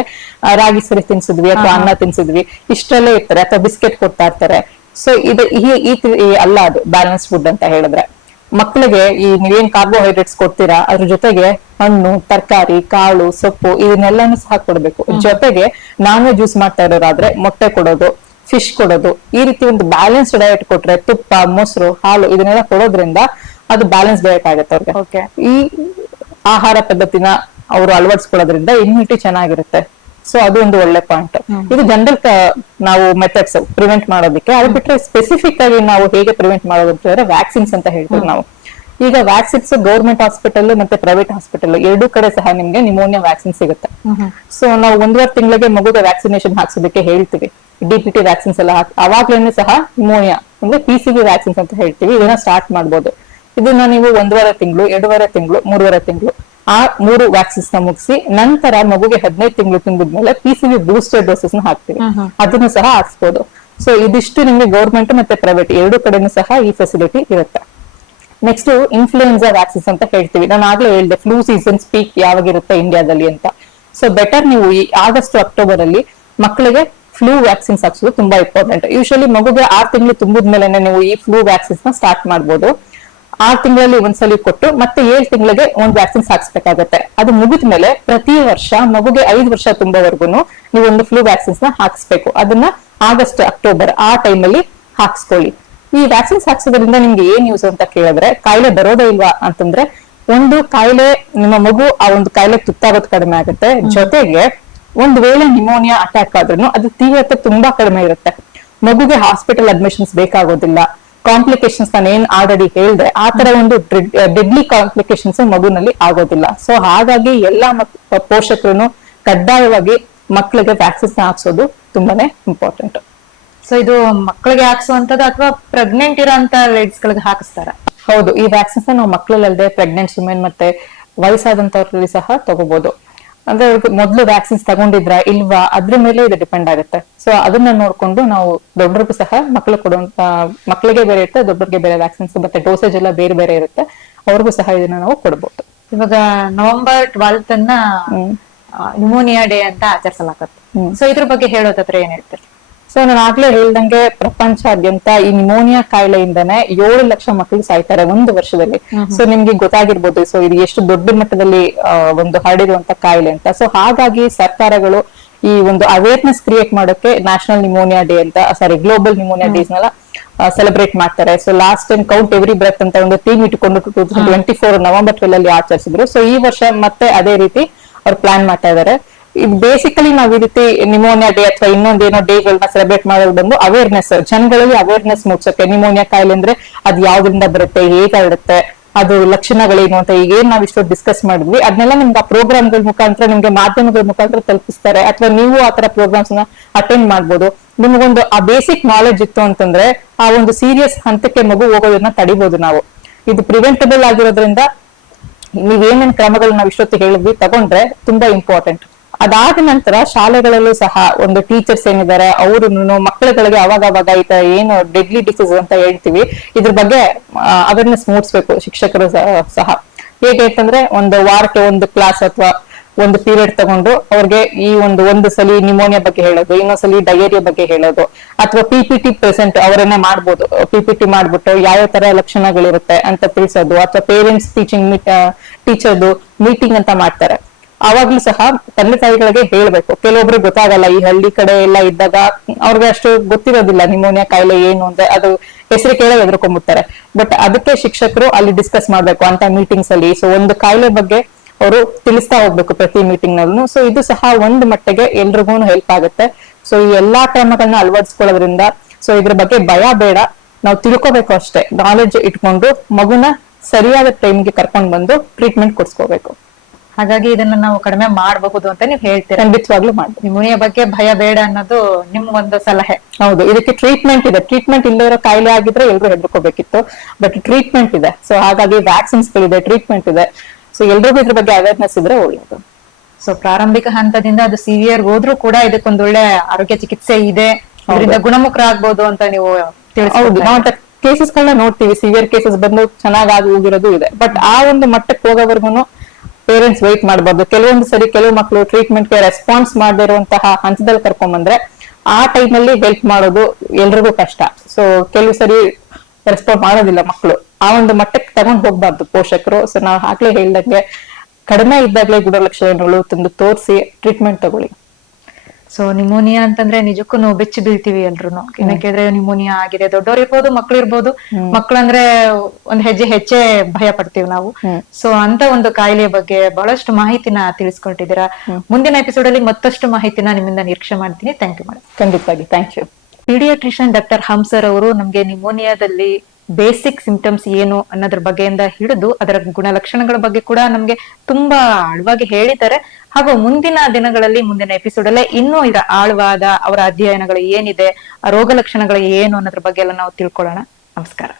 ರಾಗಿ ಸರಿ ತಿನ್ಸಿದ್ವಿ ಅಥವಾ ಅನ್ನ ತಿನ್ಸಿದ್ವಿ ಇಷ್ಟೆಲ್ಲ ಇರ್ತಾರೆ ಅಥವಾ ಬಿಸ್ಕೆಟ್ ಕೊಡ್ತಾ ಇರ್ತಾರೆ. ಸೊ ಇದು ಈ ಅಲ್ಲ ಅದು ಬ್ಯಾಲೆನ್ಸ್ ಫುಡ್ ಅಂತ ಹೇಳಿದ್ರೆ. ಮಕ್ಕಳಿಗೆ ಈ ನೀವೇನ್ ಕಾರ್ಬೋಹೈಡ್ರೇಟ್ಸ್ ಕೊಡ್ತೀರಾ? ಅದ್ರ ಜೊತೆಗೆ ಹಣ್ಣು ತರಕಾರಿ ಕಾಳು ಸೊಪ್ಪು ಇದನ್ನೆಲ್ಲಾನು ಸಹ ಕೊಡ್ಬೇಕು. ಜೊತೆಗೆ ನಾನ್ ವೆಜ್ ಯೂಸ್ ಮಾಡ್ತಾ ಇರೋರಾದ್ರೆ ಮೊಟ್ಟೆ ಕೊಡೋದು ಫಿಶ್ ಕೊಡೋದು ಈ ರೀತಿ ಒಂದು ಬ್ಯಾಲೆನ್ಸ್ ಡಯಟ್ ಕೊಟ್ರೆ ತುಪ್ಪ ಮೊಸರು ಹಾಲು ಇದನ್ನೆಲ್ಲ ಕೊಡೋದ್ರಿಂದ ಅದು ಬ್ಯಾಲೆನ್ಸ್ ಡಯಟ್ ಆಗುತ್ತೆ ಅವ್ರಿಗೆ. ಈ ಆಹಾರ ಪದ್ಧತಿನ ಅವರು ಅಳವಡಿಸ್ಕೊಳ್ಳೋದ್ರಿಂದ ಇಮ್ಯುನಿಟಿ ಚೆನ್ನಾಗಿರುತ್ತೆ. ಸೊ ಅದು ಒಂದು ಒಳ್ಳೆ ಪಾಯಿಂಟ್ ಇದು ಜನರಲ್ ನಾವು ಮೆಥಡ್ಸ್ ಪ್ರಿವೆಂಟ್ ಮಾಡೋದಕ್ಕೆ. ಅದು ಬಿಟ್ರೆ ಸ್ಪೆಸಿಫಿಕ್ ಆಗಿ ನಾವು ಹೇಗೆ ಪ್ರಿವೆಂಟ್ ಮಾಡೋದು ಅಂತ ಹೇಳಿದ್ರೆ ವ್ಯಾಕ್ಸಿನ್ಸ್ ಅಂತ ಹೇಳ್ತೀವಿ ನಾವು. ಈಗ ವ್ಯಾಕ್ಸಿನ್ಸ್ ಗೌರ್ಮೆಂಟ್ ಹಾಸ್ಪಿಟಲ್ ಮತ್ತೆ ಪ್ರೈವೇಟ್ ಹಾಸ್ಪಿಟಲ್ ಎರಡೂ ಕಡೆ ಸಹ ನಿಮ್ಗೆ ನಿಮೋನಿಯಾ ವ್ಯಾಕ್ಸಿನ್ ಸಿಗುತ್ತೆ. ಸೊ ನಾವು ಒಂದೂವರೆ ತಿಂಗಳಿಗೆ ಮಗುಗೆ ವ್ಯಾಕ್ಸಿನೇಷನ್ ಹಾಕ್ಸೋದಕ್ಕೆ ಹೇಳ್ತೀವಿ. ಡಿ ಪಿ ಟಿ ವ್ಯಾಕ್ಸಿನ್ಸ್ ಎಲ್ಲ ಹಾಕಿ ಅವಾಗ್ಲೇನೆ ಸಹ ನಿಮೋನಿಯಾ ಅಂದ್ರೆ ಪಿ ಸಿ ಬಿ ವ್ಯಾಕ್ಸಿನ್ಸ್ ಅಂತ ಹೇಳ್ತೀವಿ. ಇದನ್ನ ಸ್ಟಾರ್ಟ್ ಮಾಡ್ಬೋದು. ಇದನ್ನ ನೀವು ಒಂದೂವರೆ ತಿಂಗಳು ಎರಡೂವರೆ ತಿಂಗಳು ಮೂರುವರೆ ತಿಂಗಳು. ಆ ಮೂರು ವ್ಯಾಕ್ಸಿನ್ಸ್ನ ಮುಗಿಸಿ ನಂತರ ಮಗುಗೆ ಹದಿನೈದು ತಿಂಗಳು ತುಂಬಿದ್ಮೇಲೆ ಪಿ ಸಿ ಬಿ ಬೂಸ್ಟರ್ ಡೋಸಸ್ನ ಹಾಕ್ತೀವಿ. ಅದನ್ನು ಸಹ ಹಾಕ್ಸ್ಬೋದು. ಸೊ ಇದಿಷ್ಟು ನಿಮ್ಗೆ ಗೌರ್ಮೆಂಟ್ ಮತ್ತೆ ಪ್ರೈವೇಟ್ ಎರಡು ಕಡೆನೂ ಸಹ ಈ ಫೆಸಿಲಿಟಿ ಇರುತ್ತೆ. ನೆಕ್ಸ್ಟ್ ಇನ್ಫ್ಲೂಯೆನ್ಸಾ ವ್ಯಾಕ್ಸಿನ್ಸ್ ಅಂತ ಹೇಳ್ತೀವಿ. ನಾನು ಆಗ್ಲೇ ಹೇಳಿದೆ ಫ್ಲೂ ಸೀಸನ್ ಸ್ಪೀಕ್ ಯಾವಾಗಿರುತ್ತೆ ಇಂಡಿಯಾದಲ್ಲಿ ಅಂತ. ಸೊ ಬೆಟರ್ ನೀವು ಈ ಆಗಸ್ಟ್ ಅಕ್ಟೋಬರ್ ಅಲ್ಲಿ ಮಕ್ಕಳಿಗೆ ಫ್ಲೂ ವ್ಯಾಕ್ಸಿನ್ಸ್ ಹಾಕ್ಸೋದು ತುಂಬಾ ಇಂಪಾರ್ಟೆಂಟ್ ಯೂಶಲಿ ಮಗುಗೆ ಆರು ತಿಂಗಳು ತುಂಬಿದ್ಮೇಲೆ ನೀವು ಈ ಫ್ಲೂ ವ್ಯಾಕ್ಸಿನ್ಸ್ನ ಸ್ಟಾರ್ಟ್ ಮಾಡ್ಬೋದು. ಆರ್ ತಿಂಗಳಲ್ಲಿ ಒಂದ್ಸಲಿ ಕೊಟ್ಟು ಮತ್ತೆ ಏಳು ತಿಂಗಳಿಗೆ ಒಂದ್ ವ್ಯಾಕ್ಸಿನ್ಸ್ ಹಾಕ್ಸ್ಬೇಕಾಗತ್ತೆ ಅದು ಮುಗಿದ ಮೇಲೆ ಪ್ರತಿ ವರ್ಷ ಮಗುಗೆ ಐದು ವರ್ಷ ತುಂಬವರೆಗೂ ನೀವು ಒಂದು ಫ್ಲೂ ವ್ಯಾಕ್ಸಿನ್ಸ್ನ ಹಾಕ್ಸ್ಬೇಕು. ಅದನ್ನ ಆಗಸ್ಟ್ ಅಕ್ಟೋಬರ್ ಆ ಟೈಮಲ್ಲಿ ಹಾಕ್ಸ್ಕೊಳ್ಳಿ. ಈ ವ್ಯಾಕ್ಸಿನ್ಸ್ ಹಾಕ್ಸೋದ್ರಿಂದ ನಿಮ್ಗೆ ಏನ್ ಯೂಸ್ ಅಂತ ಕೇಳಿದ್ರೆ ಕಾಯಿಲೆ ಬರೋದೇ ಇಲ್ವಾ ಅಂತಂದ್ರೆ ಒಂದು ಕಾಯಿಲೆ ನಿಮ್ಮ ಮಗು ಆ ಒಂದು ಕಾಯಿಲೆ ತುತ್ತಾಗೋದು ಕಡಿಮೆ ಆಗುತ್ತೆ. ಜೊತೆಗೆ ಒಂದು ವೇಳೆ ನಿಮೋನಿಯಾ ಅಟ್ಯಾಕ್ ಆದ್ರೂ ಅದು ತೀವ್ರತೆ ತುಂಬಾ ಕಡಿಮೆ ಇರುತ್ತೆ. ಮಗುಗೆ ಹಾಸ್ಪಿಟಲ್ ಅಡ್ಮಿಷನ್ಸ್ ಬೇಕಾಗೋದಿಲ್ಲ. ಕಾಂಪ್ಲಿಕೇಶನ್ಸ್ ನಾನು ಏನ್ ಆಲ್ರೆಡಿ ಹೇಳ್ದೆ ಆ ತರ ಒಂದು ಡೆಡ್ಲಿ ಕಾಂಪ್ಲಿಕೇಶನ್ಸ್ ಮಗುನಲ್ಲಿ ಆಗೋದಿಲ್ಲ. ಸೊ ಹಾಗಾಗಿ ಎಲ್ಲಾ ಮಕ್- ಪೋಷಕರು ಕಡ್ಡಾಯವಾಗಿ ಮಕ್ಕಳಿಗೆ ವ್ಯಾಕ್ಸಿನ್ಸ್ ಹಾಕ್ಸೋದು ತುಂಬಾನೇ ಇಂಪಾರ್ಟೆಂಟ್ ಸೊ ಇದು ಮಕ್ಕಳಿಗೆ ಹಾಕ್ಸುವಂತದ್ದು ಅಥವಾ ಪ್ರೆಗ್ನೆಂಟ್ ಇರೋಂತ ಲೇಡೀಸ್ ಗಳಿಗೆ ಹಾಕಿಸ್ತಾರ? ಹೌದು ಈ ವ್ಯಾಕ್ಸಿನ್ಸ್ ನಾವು ಮಕ್ಕಳಲ್ಲದೆ ಪ್ರೆಗ್ನೆಂಟ್ ವುಮೆನ್ ಮತ್ತೆ ವಯಸ್ಸಾದಂತವ್ರಲ್ಲಿ ಸಹ ತಗೋಬಹುದು ಅಂದ್ರೆ ಮೊದಲು ವ್ಯಾಕ್ಸಿನ್ಸ್ ತಗೊಂಡಿದ್ರ ಇಲ್ವಾ? ಅದ್ರ ಮೇಲೆ ಇದು ಡಿಪೆಂಡ್ ಆಗುತ್ತೆ. ಸೊ ಅದನ್ನ ನೋಡ್ಕೊಂಡು ನಾವು ದೊಡ್ಡರಿಗೂ ಸಹ ಮಕ್ಕಳು ಕೊಡುವಂತ ಮಕ್ಕಳಿಗೆ ಬೇರೆ ಇರುತ್ತೆ ದೊಡ್ಡರಿಗೆ ಬೇರೆ ವ್ಯಾಕ್ಸಿನ್ಸ್ ಮತ್ತೆ ಡೋಸೇಜ್ ಎಲ್ಲ ಬೇರೆ ಬೇರೆ ಇರುತ್ತೆ. ಅವ್ರಿಗೂ ಸಹ ಇದನ್ನ ನಾವು ಕೊಡ್ಬೋದು. ಇವಾಗ ನವೆಂಬರ್ ಟ್ವೆಲ್ತ್ ಅನ್ನ ನ್ಯೂಮೋನಿಯಾ ಡೇ ಅಂತ ಆಚರಿಸಲಾಗುತ್ತೆ. ಸೊ ಇದ್ರ ಬಗ್ಗೆ ಹೇಳೋದಾದ್ರೆ ಏನ್ ಹೇಳ್ತೀರಿ? ಸೊ ನಾನು ಆಗ್ಲೇ ಹೇಳ್ದಂಗೆ ಪ್ರಪಂಚಾದ್ಯಂತ ಈ ನಿಮೋನಿಯಾ ಕಾಯಿಲೆಯಿಂದನೇ ಏಳು ಲಕ್ಷ ಮಕ್ಕಳು ಸಾಯ್ತಾರೆ ಒಂದು ವರ್ಷದಲ್ಲಿ. ಸೊ ನಿಮ್ಗೆ ಗೊತ್ತಾಗಿರ್ಬೋದು. ಸೊ ಇದು ಎಷ್ಟು ದೊಡ್ಡ ಮಟ್ಟದಲ್ಲಿ ಒಂದು ಹರಡಿರುವಂತ ಕಾಯಿಲೆ ಅಂತ. ಸೊ ಹಾಗಾಗಿ ಸರ್ಕಾರಗಳು ಈ ಒಂದು ಅವೇರ್ನೆಸ್ ಕ್ರಿಯೇಟ್ ಮಾಡೋಕೆ ನ್ಯಾಷನಲ್ ನಿಮೋನಿಯಾ ಡೇ ಅಂತ ಸಾರಿ ಗ್ಲೋಬಲ್ ನಿಮೋನಿಯಾ ಡೇಸ್ ನೆಲ್ಲ ಸೆಲೆಬ್ರೇಟ್ ಮಾಡ್ತಾರೆ. So last time count every breath ಅಂತ ಒಂದು ಟೀಮ್ ಇಟ್ಟುಕೊಂಡು two thousand twenty four November twelve ಅಲ್ಲಿ ಆಚರಿಸಿದ್ರು. ಸೊ ಈ ವರ್ಷ ಮತ್ತೆ ಅದೇ ರೀತಿ ಅವ್ರು ಪ್ಲಾನ್ ಮಾಡ್ತಾ ಇದ್ದಾರೆ ಇದು ಬೇಸಿಕಲಿ ನಾವ್ ಈ ರೀತಿ ನಿಮೋನಿಯಾ ಡೇ ಅಥವಾ ಇನ್ನೊಂದೇನೋ ಡೇಗಳನ್ನ ಸೆಲೆಬ್ರೇಟ್ ಮಾಡೋದು ಬಂದು ಅವೇರ್ನೆಸ್ ಜನಗಳಲ್ಲಿ ಅವೇರ್ನೆಸ್ ಮೂಡ್ಸಕ್ಕೆ ನಿಮೋನಿಯಾ ಕಾಯಿಲೆ ಅಂದ್ರೆ ಅದು ಯಾವ್ದ್ರಿಂದ ಬರುತ್ತೆ, ಹೇಗ್ ಹರಡುತ್ತೆ ಅದು ಲಕ್ಷಣಗಳೇನು ಅಂತ ಈಗ ಏನ್ ನಾವ್ ಇಷ್ಟೊತ್ತು ಡಿಸ್ಕಸ್ ಮಾಡಿದ್ವಿ. ಅದನ್ನೆಲ್ಲ ನಿಮ್ಗೆ ಆ ಪ್ರೋಗ್ರಾಮ್ಗಳ ಮುಖಾಂತರ, ನಿಮ್ಗೆ ಮಾಧ್ಯಮಗಳ ಮುಖಾಂತರ ತಲುಪಿಸ್ತಾರೆ. ಅಥವಾ ನೀವು ಆ ತರ ಪ್ರೋಗ್ರಾಮ್ಸ್ನ ಅಟೆಂಡ್ ಮಾಡ್ಬೋದು. ನಿಮ್ಗೊಂದು ಆ ಬೇಸಿಕ್ ನಾಲೆಜ್ ಇತ್ತು ಅಂತಂದ್ರೆ ಆ ಒಂದು ಸೀರಿಯಸ್ ಹಂತಕ್ಕೆ ಮಗು ಹೋಗೋದನ್ನ ತಡಿಬಹುದು ನಾವು. ಇದು ಪ್ರಿವೆಂಟಬಲ್ ಆಗಿರೋದ್ರಿಂದ ನೀವೇನೇನ್ ಕ್ರಮಗಳನ್ನ ನಾವು ಇಷ್ಟೊತ್ತು ಹೇಳಿದ್ವಿ, ತಗೊಂಡ್ರೆ ತುಂಬಾ ಇಂಪಾರ್ಟೆಂಟ್ ಅದಾದ ನಂತರ ಶಾಲೆಗಳಲ್ಲೂ ಸಹ ಒಂದು ಟೀಚರ್ಸ್ ಏನಿದ್ದಾರೆ, ಅವರು ಮಕ್ಕಳುಗಳಿಗೆ ಅವಾಗ ಅವಾಗ ಈ ತರ ಏನು ಡೆಡ್ಲಿ ಡಿಸೀಸ್ ಅಂತ ಹೇಳ್ತೀವಿ. ಇದ್ರ ಬಗ್ಗೆ ಅವೇರ್ನೆಸ್ ಮೂಡಿಸ್ಬೇಕು ಶಿಕ್ಷಕರು ಸಹ- ಹೇಗೆ ಅಂತಂದ್ರೆ, ಒಂದು ವಾರಕ್ಕೆ ಒಂದು ಕ್ಲಾಸ್ ಅಥವಾ ಒಂದು ಪೀರಿಯಡ್ ತಗೊಂಡು ಅವ್ರಿಗೆ ಈ ಒಂದು ಒಂದು ಸಲಿ ನಿಮೋನಿಯಾ ಬಗ್ಗೆ ಹೇಳೋದು ಇನ್ನೊಂದ್ಸಲಿ ಡಯೇರಿಯಾ ಬಗ್ಗೆ ಹೇಳೋದು, ಅಥವಾ ಪಿ ಪಿ ಟಿ ಪ್ರೆಸೆಂಟ್ ಅವರನ್ನೇ ಮಾಡ್ಬೋದು. ಪಿ ಪಿ ಟಿ ಮಾಡ್ಬಿಟ್ಟು ಯಾವ ತರ ಲಕ್ಷಣಗಳಿರುತ್ತೆ ಅಂತ ತಿಳಿಸೋದು, ಅಥವಾ ಪೇರೆಂಟ್ಸ್ ಟೀಚಿಂಗ್ ಟೀಚರ್ದು ಮೀಟಿಂಗ್ ಅಂತ ಮಾಡ್ತಾರೆ. ಅವಾಗ್ಲೂ ಸಹ ತಂದೆ ತಾಯಿಗಳಿಗೆ ಹೇಳ್ಬೇಕು. ಕೆಲವೊಬ್ರು ಗೊತ್ತಾಗಲ್ಲ, ಈ ಹಳ್ಳಿ ಕಡೆ ಎಲ್ಲ ಇದ್ದಾಗ ಅವ್ರಿಗೆ ಅಷ್ಟು ಗೊತ್ತಿರೋದಿಲ್ಲ, ನಿಮೋನಿಯಾ ಕಾಯಿಲೆ ಏನು ಅಂದ್ರೆ ಅದು ಹೆಸರು ಕೇಳೇ ಎದ್ರುಕೊಂಡ್ಬಿಡ್ತಾರೆ ಬಟ್ ಅದಕ್ಕೆ ಶಿಕ್ಷಕರು ಅಲ್ಲಿ ಡಿಸ್ಕಸ್ ಮಾಡ್ಬೇಕು, ಅಂತ ಮೀಟಿಂಗ್ಸ್ ಅಲ್ಲಿ. ಸೊ ಒಂದು ಕಾಯಿಲೆ ಬಗ್ಗೆ ಅವರು ತಿಳಿಸ್ತಾ ಹೋಗ್ಬೇಕು ಪ್ರತಿ ಮೀಟಿಂಗ್ ನಲ್ಲೂ. ಸೊ ಇದು ಸಹ ಒಂದ್ ಮಟ್ಟಿಗೆ ಎಲ್ರಿಗೂ ಹೆಲ್ಪ್ ಆಗುತ್ತೆ. ಸೊ ಈ ಎಲ್ಲಾ ಕ್ರಮಗಳನ್ನ ಅಳವಡಿಸ್ಕೊಳ್ಳೋದ್ರಿಂದ ಸೊ ಇದ್ರ ಬಗ್ಗೆ ಭಯ ಬೇಡ. ನಾವು ತಿಳ್ಕೊಬೇಕು ಅಷ್ಟೇ. ನಾಲೆಡ್ಜ್ ಇಟ್ಕೊಂಡು ಮಗುನ ಸರಿಯಾದ ಟೈಮ್ಗೆ ಕರ್ಕೊಂಡು ಬಂದು ಟ್ರೀಟ್ಮೆಂಟ್ ಕೊಡ್ಸ್ಕೋಬೇಕು. ಹಾಗಾಗಿ ಇದನ್ನ ನಾವು ಕಡಿಮೆ ಮಾಡಬಹುದು ಅಂತ ನೀವು ಹೇಳ್ತೀರಾ. ಖಂಡಿತವಾಗ್ಲೂ ಮಾಡಿ ನ್ಯೂಮೋನಿಯಾ ಬಗ್ಗೆ ಭಯ ಬೇಡ ಅನ್ನೋದು ನಿಮ್ ಒಂದು ಸಲಹೆ. ಹೌದು ಇದಕ್ಕೆ ಟ್ರೀಟ್ಮೆಂಟ್ ಇದೆ. ಟ್ರೀಟ್ಮೆಂಟ್ ಇಲ್ಲದೆ ಇರೋ ಕಾಯಿಲೆ ಆಗಿದ್ರೆ ಎಲ್ರು ಹೆದರ್ಕೋಬೇಕಿತ್ತು. ಬಟ್ ಟ್ರೀಟ್ಮೆಂಟ್ ಇದೆ. ಸೊ ಹಾಗಾಗಿ ವ್ಯಾಕ್ಸಿನ್ಸ್ ಗಳಿದೆ ಟ್ರೀಟ್ಮೆಂಟ್ ಇದೆ. ಸೊ ಎಲ್ರಿಗೂ ಇದ್ರ ಬಗ್ಗೆ ಅವೇರ್ನೆಸ್ ಇದ್ರೆ ಒಳ್ಳೆಯದು ಸೊ ಪ್ರಾರಂಭಿಕ ಹಂತದಿಂದ ಅದು ಸಿವಿಯರ್ ಹೋದ್ರೂ ಕೂಡ ಇದಕ್ಕೊಂದು ಒಳ್ಳೆ ಆರೋಗ್ಯ ಚಿಕಿತ್ಸೆ ಇದೆ. ಅದರಿಂದ ಗುಣಮುಖರ ಆಗ್ಬಹುದು ಅಂತ ನೀವು ಹೌದು ನಾವು ಕೇಸಸ್ ಗಳನ್ನ ನೋಡ್ತೀವಿ. ಸಿವಿಯರ್ ಕೇಸಸ್ ಬಂದು ಚೆನ್ನಾಗಿ ಹೋಗಿರೋದು ಇದೆ. ಬಟ್ ಆ ಒಂದು ಮಟ್ಟಕ್ಕೆ ಹೋಗೋವರೆಗೂ ಪೇರೆಂಟ್ಸ್ ವೈಟ್ ಮಾಡಬಾರ್ದು. ಕೆಲವೊಂದು ಸರಿ ಕೆಲವು ಮಕ್ಕಳು ಟ್ರೀಟ್ಮೆಂಟ್ಗೆ ರೆಸ್ಪಾನ್ಸ್ ಮಾಡದೇ ಇರುವಂತಹ ಹಂತದಲ್ಲಿ ಕರ್ಕೊಂಬಂದ್ರೆ ಆ ಟೈಮಲ್ಲಿ ಹೆಲ್ಪ್ ಮಾಡೋದು ಎಲ್ರಿಗೂ ಕಷ್ಟ. ಸೊ ಕೆಲವು ಸರಿ ರೆಸ್ಪಾಂಡ್ ಮಾಡೋದಿಲ್ಲ ಮಕ್ಕಳು ಆ ಒಂದು ಮಟ್ಟಕ್ಕೆ ತಗೊಂಡ್ ಹೋಗ್ಬಾರ್ದು ಪೋಷಕರು. ಸೊ ನಾವು ಆಗ್ಲೇ ಹೇಳ್ದಂಗೆ ಕಡಿಮೆ ಇದ್ದಾಗಲೇ ಗುಣಲಕ್ಷಣಗಳು ತಂದು ತೋರಿಸಿ ಟ್ರೀಟ್ಮೆಂಟ್ ತಗೊಳ್ಳಿ. ಸೊ ನಿಮೋನಿಯಾ ಅಂತಂದ್ರೆ ನಿಜಕ್ಕೂ ನಾವು ಬೆಚ್ಚಿ ಬೀಳ್ತೀವಿ ಎಲ್ರು ಏನಕ್ಕೆಂದ್ರೆ ನಿಮೋನಿಯಾ ಆಗಿದೆ. ದೊಡ್ಡವ್ರು ಇರ್ಬೋದು ಮಕ್ಳು ಇರ್ಬೋದು. ಮಕ್ಳಂದ್ರೆ ಒಂದ್ ಹೆಜ್ಜೆ ಹೆಚ್ಚೆ ಭಯ ಪಡ್ತೀವಿ ನಾವು. ಸೊ ಅಂತ ಒಂದು ಕಾಯಿಲೆಯ ಬಗ್ಗೆ ಬಹಳಷ್ಟು ಮಾಹಿತಿನ ತಿಳಿಸ್ಕೊಟ್ಟಿದ್ದೀರಾ. ಮುಂದಿನ ಎಪಿಸೋಡ್ ಅಲ್ಲಿ ಮತ್ತಷ್ಟು ಮಾಹಿತಿನ ನಿಮ್ಮಿಂದ ನಿರೀಕ್ಷೆ ಮಾಡ್ತೀನಿ. ಥ್ಯಾಂಕ್ ಯು ಮೇಡಮ್ ಖಂಡಿತವಾಗಿ. Thank you paediatrician doctor Hamsar ಅವರು ನಮ್ಗೆ ನಿಮೋನಿಯಾದಲ್ಲಿ ಬೇಸಿಕ್ ಸಿಂಪ್ಟಮ್ಸ್ ಏನು ಅನ್ನೋದ್ರ ಬಗ್ಗೆಯಿಂದ ಹಿಡಿದು ಅದರ ಗುಣಲಕ್ಷಣಗಳ ಬಗ್ಗೆ ಕೂಡ ನಮ್ಗೆ ತುಂಬಾ ಆಳವಾಗಿ ಹೇಳಿದ್ದಾರೆ. ಹಾಗೂ ಮುಂದಿನ ದಿನಗಳಲ್ಲಿ, ಮುಂದಿನ ಎಪಿಸೋಡ್ ಅಲ್ಲೇ ಇನ್ನೂ ಇದರ ಆಳವಾದ ಅವರ ಅಧ್ಯಯನಗಳು ಏನಿದೆ ರೋಗ ಲಕ್ಷಣಗಳು ಏನು ಅನ್ನೋದ್ರ ಬಗ್ಗೆ ಎಲ್ಲ ನಾವು ತಿಳ್ಕೊಳ್ಳೋಣ. ನಮಸ್ಕಾರ.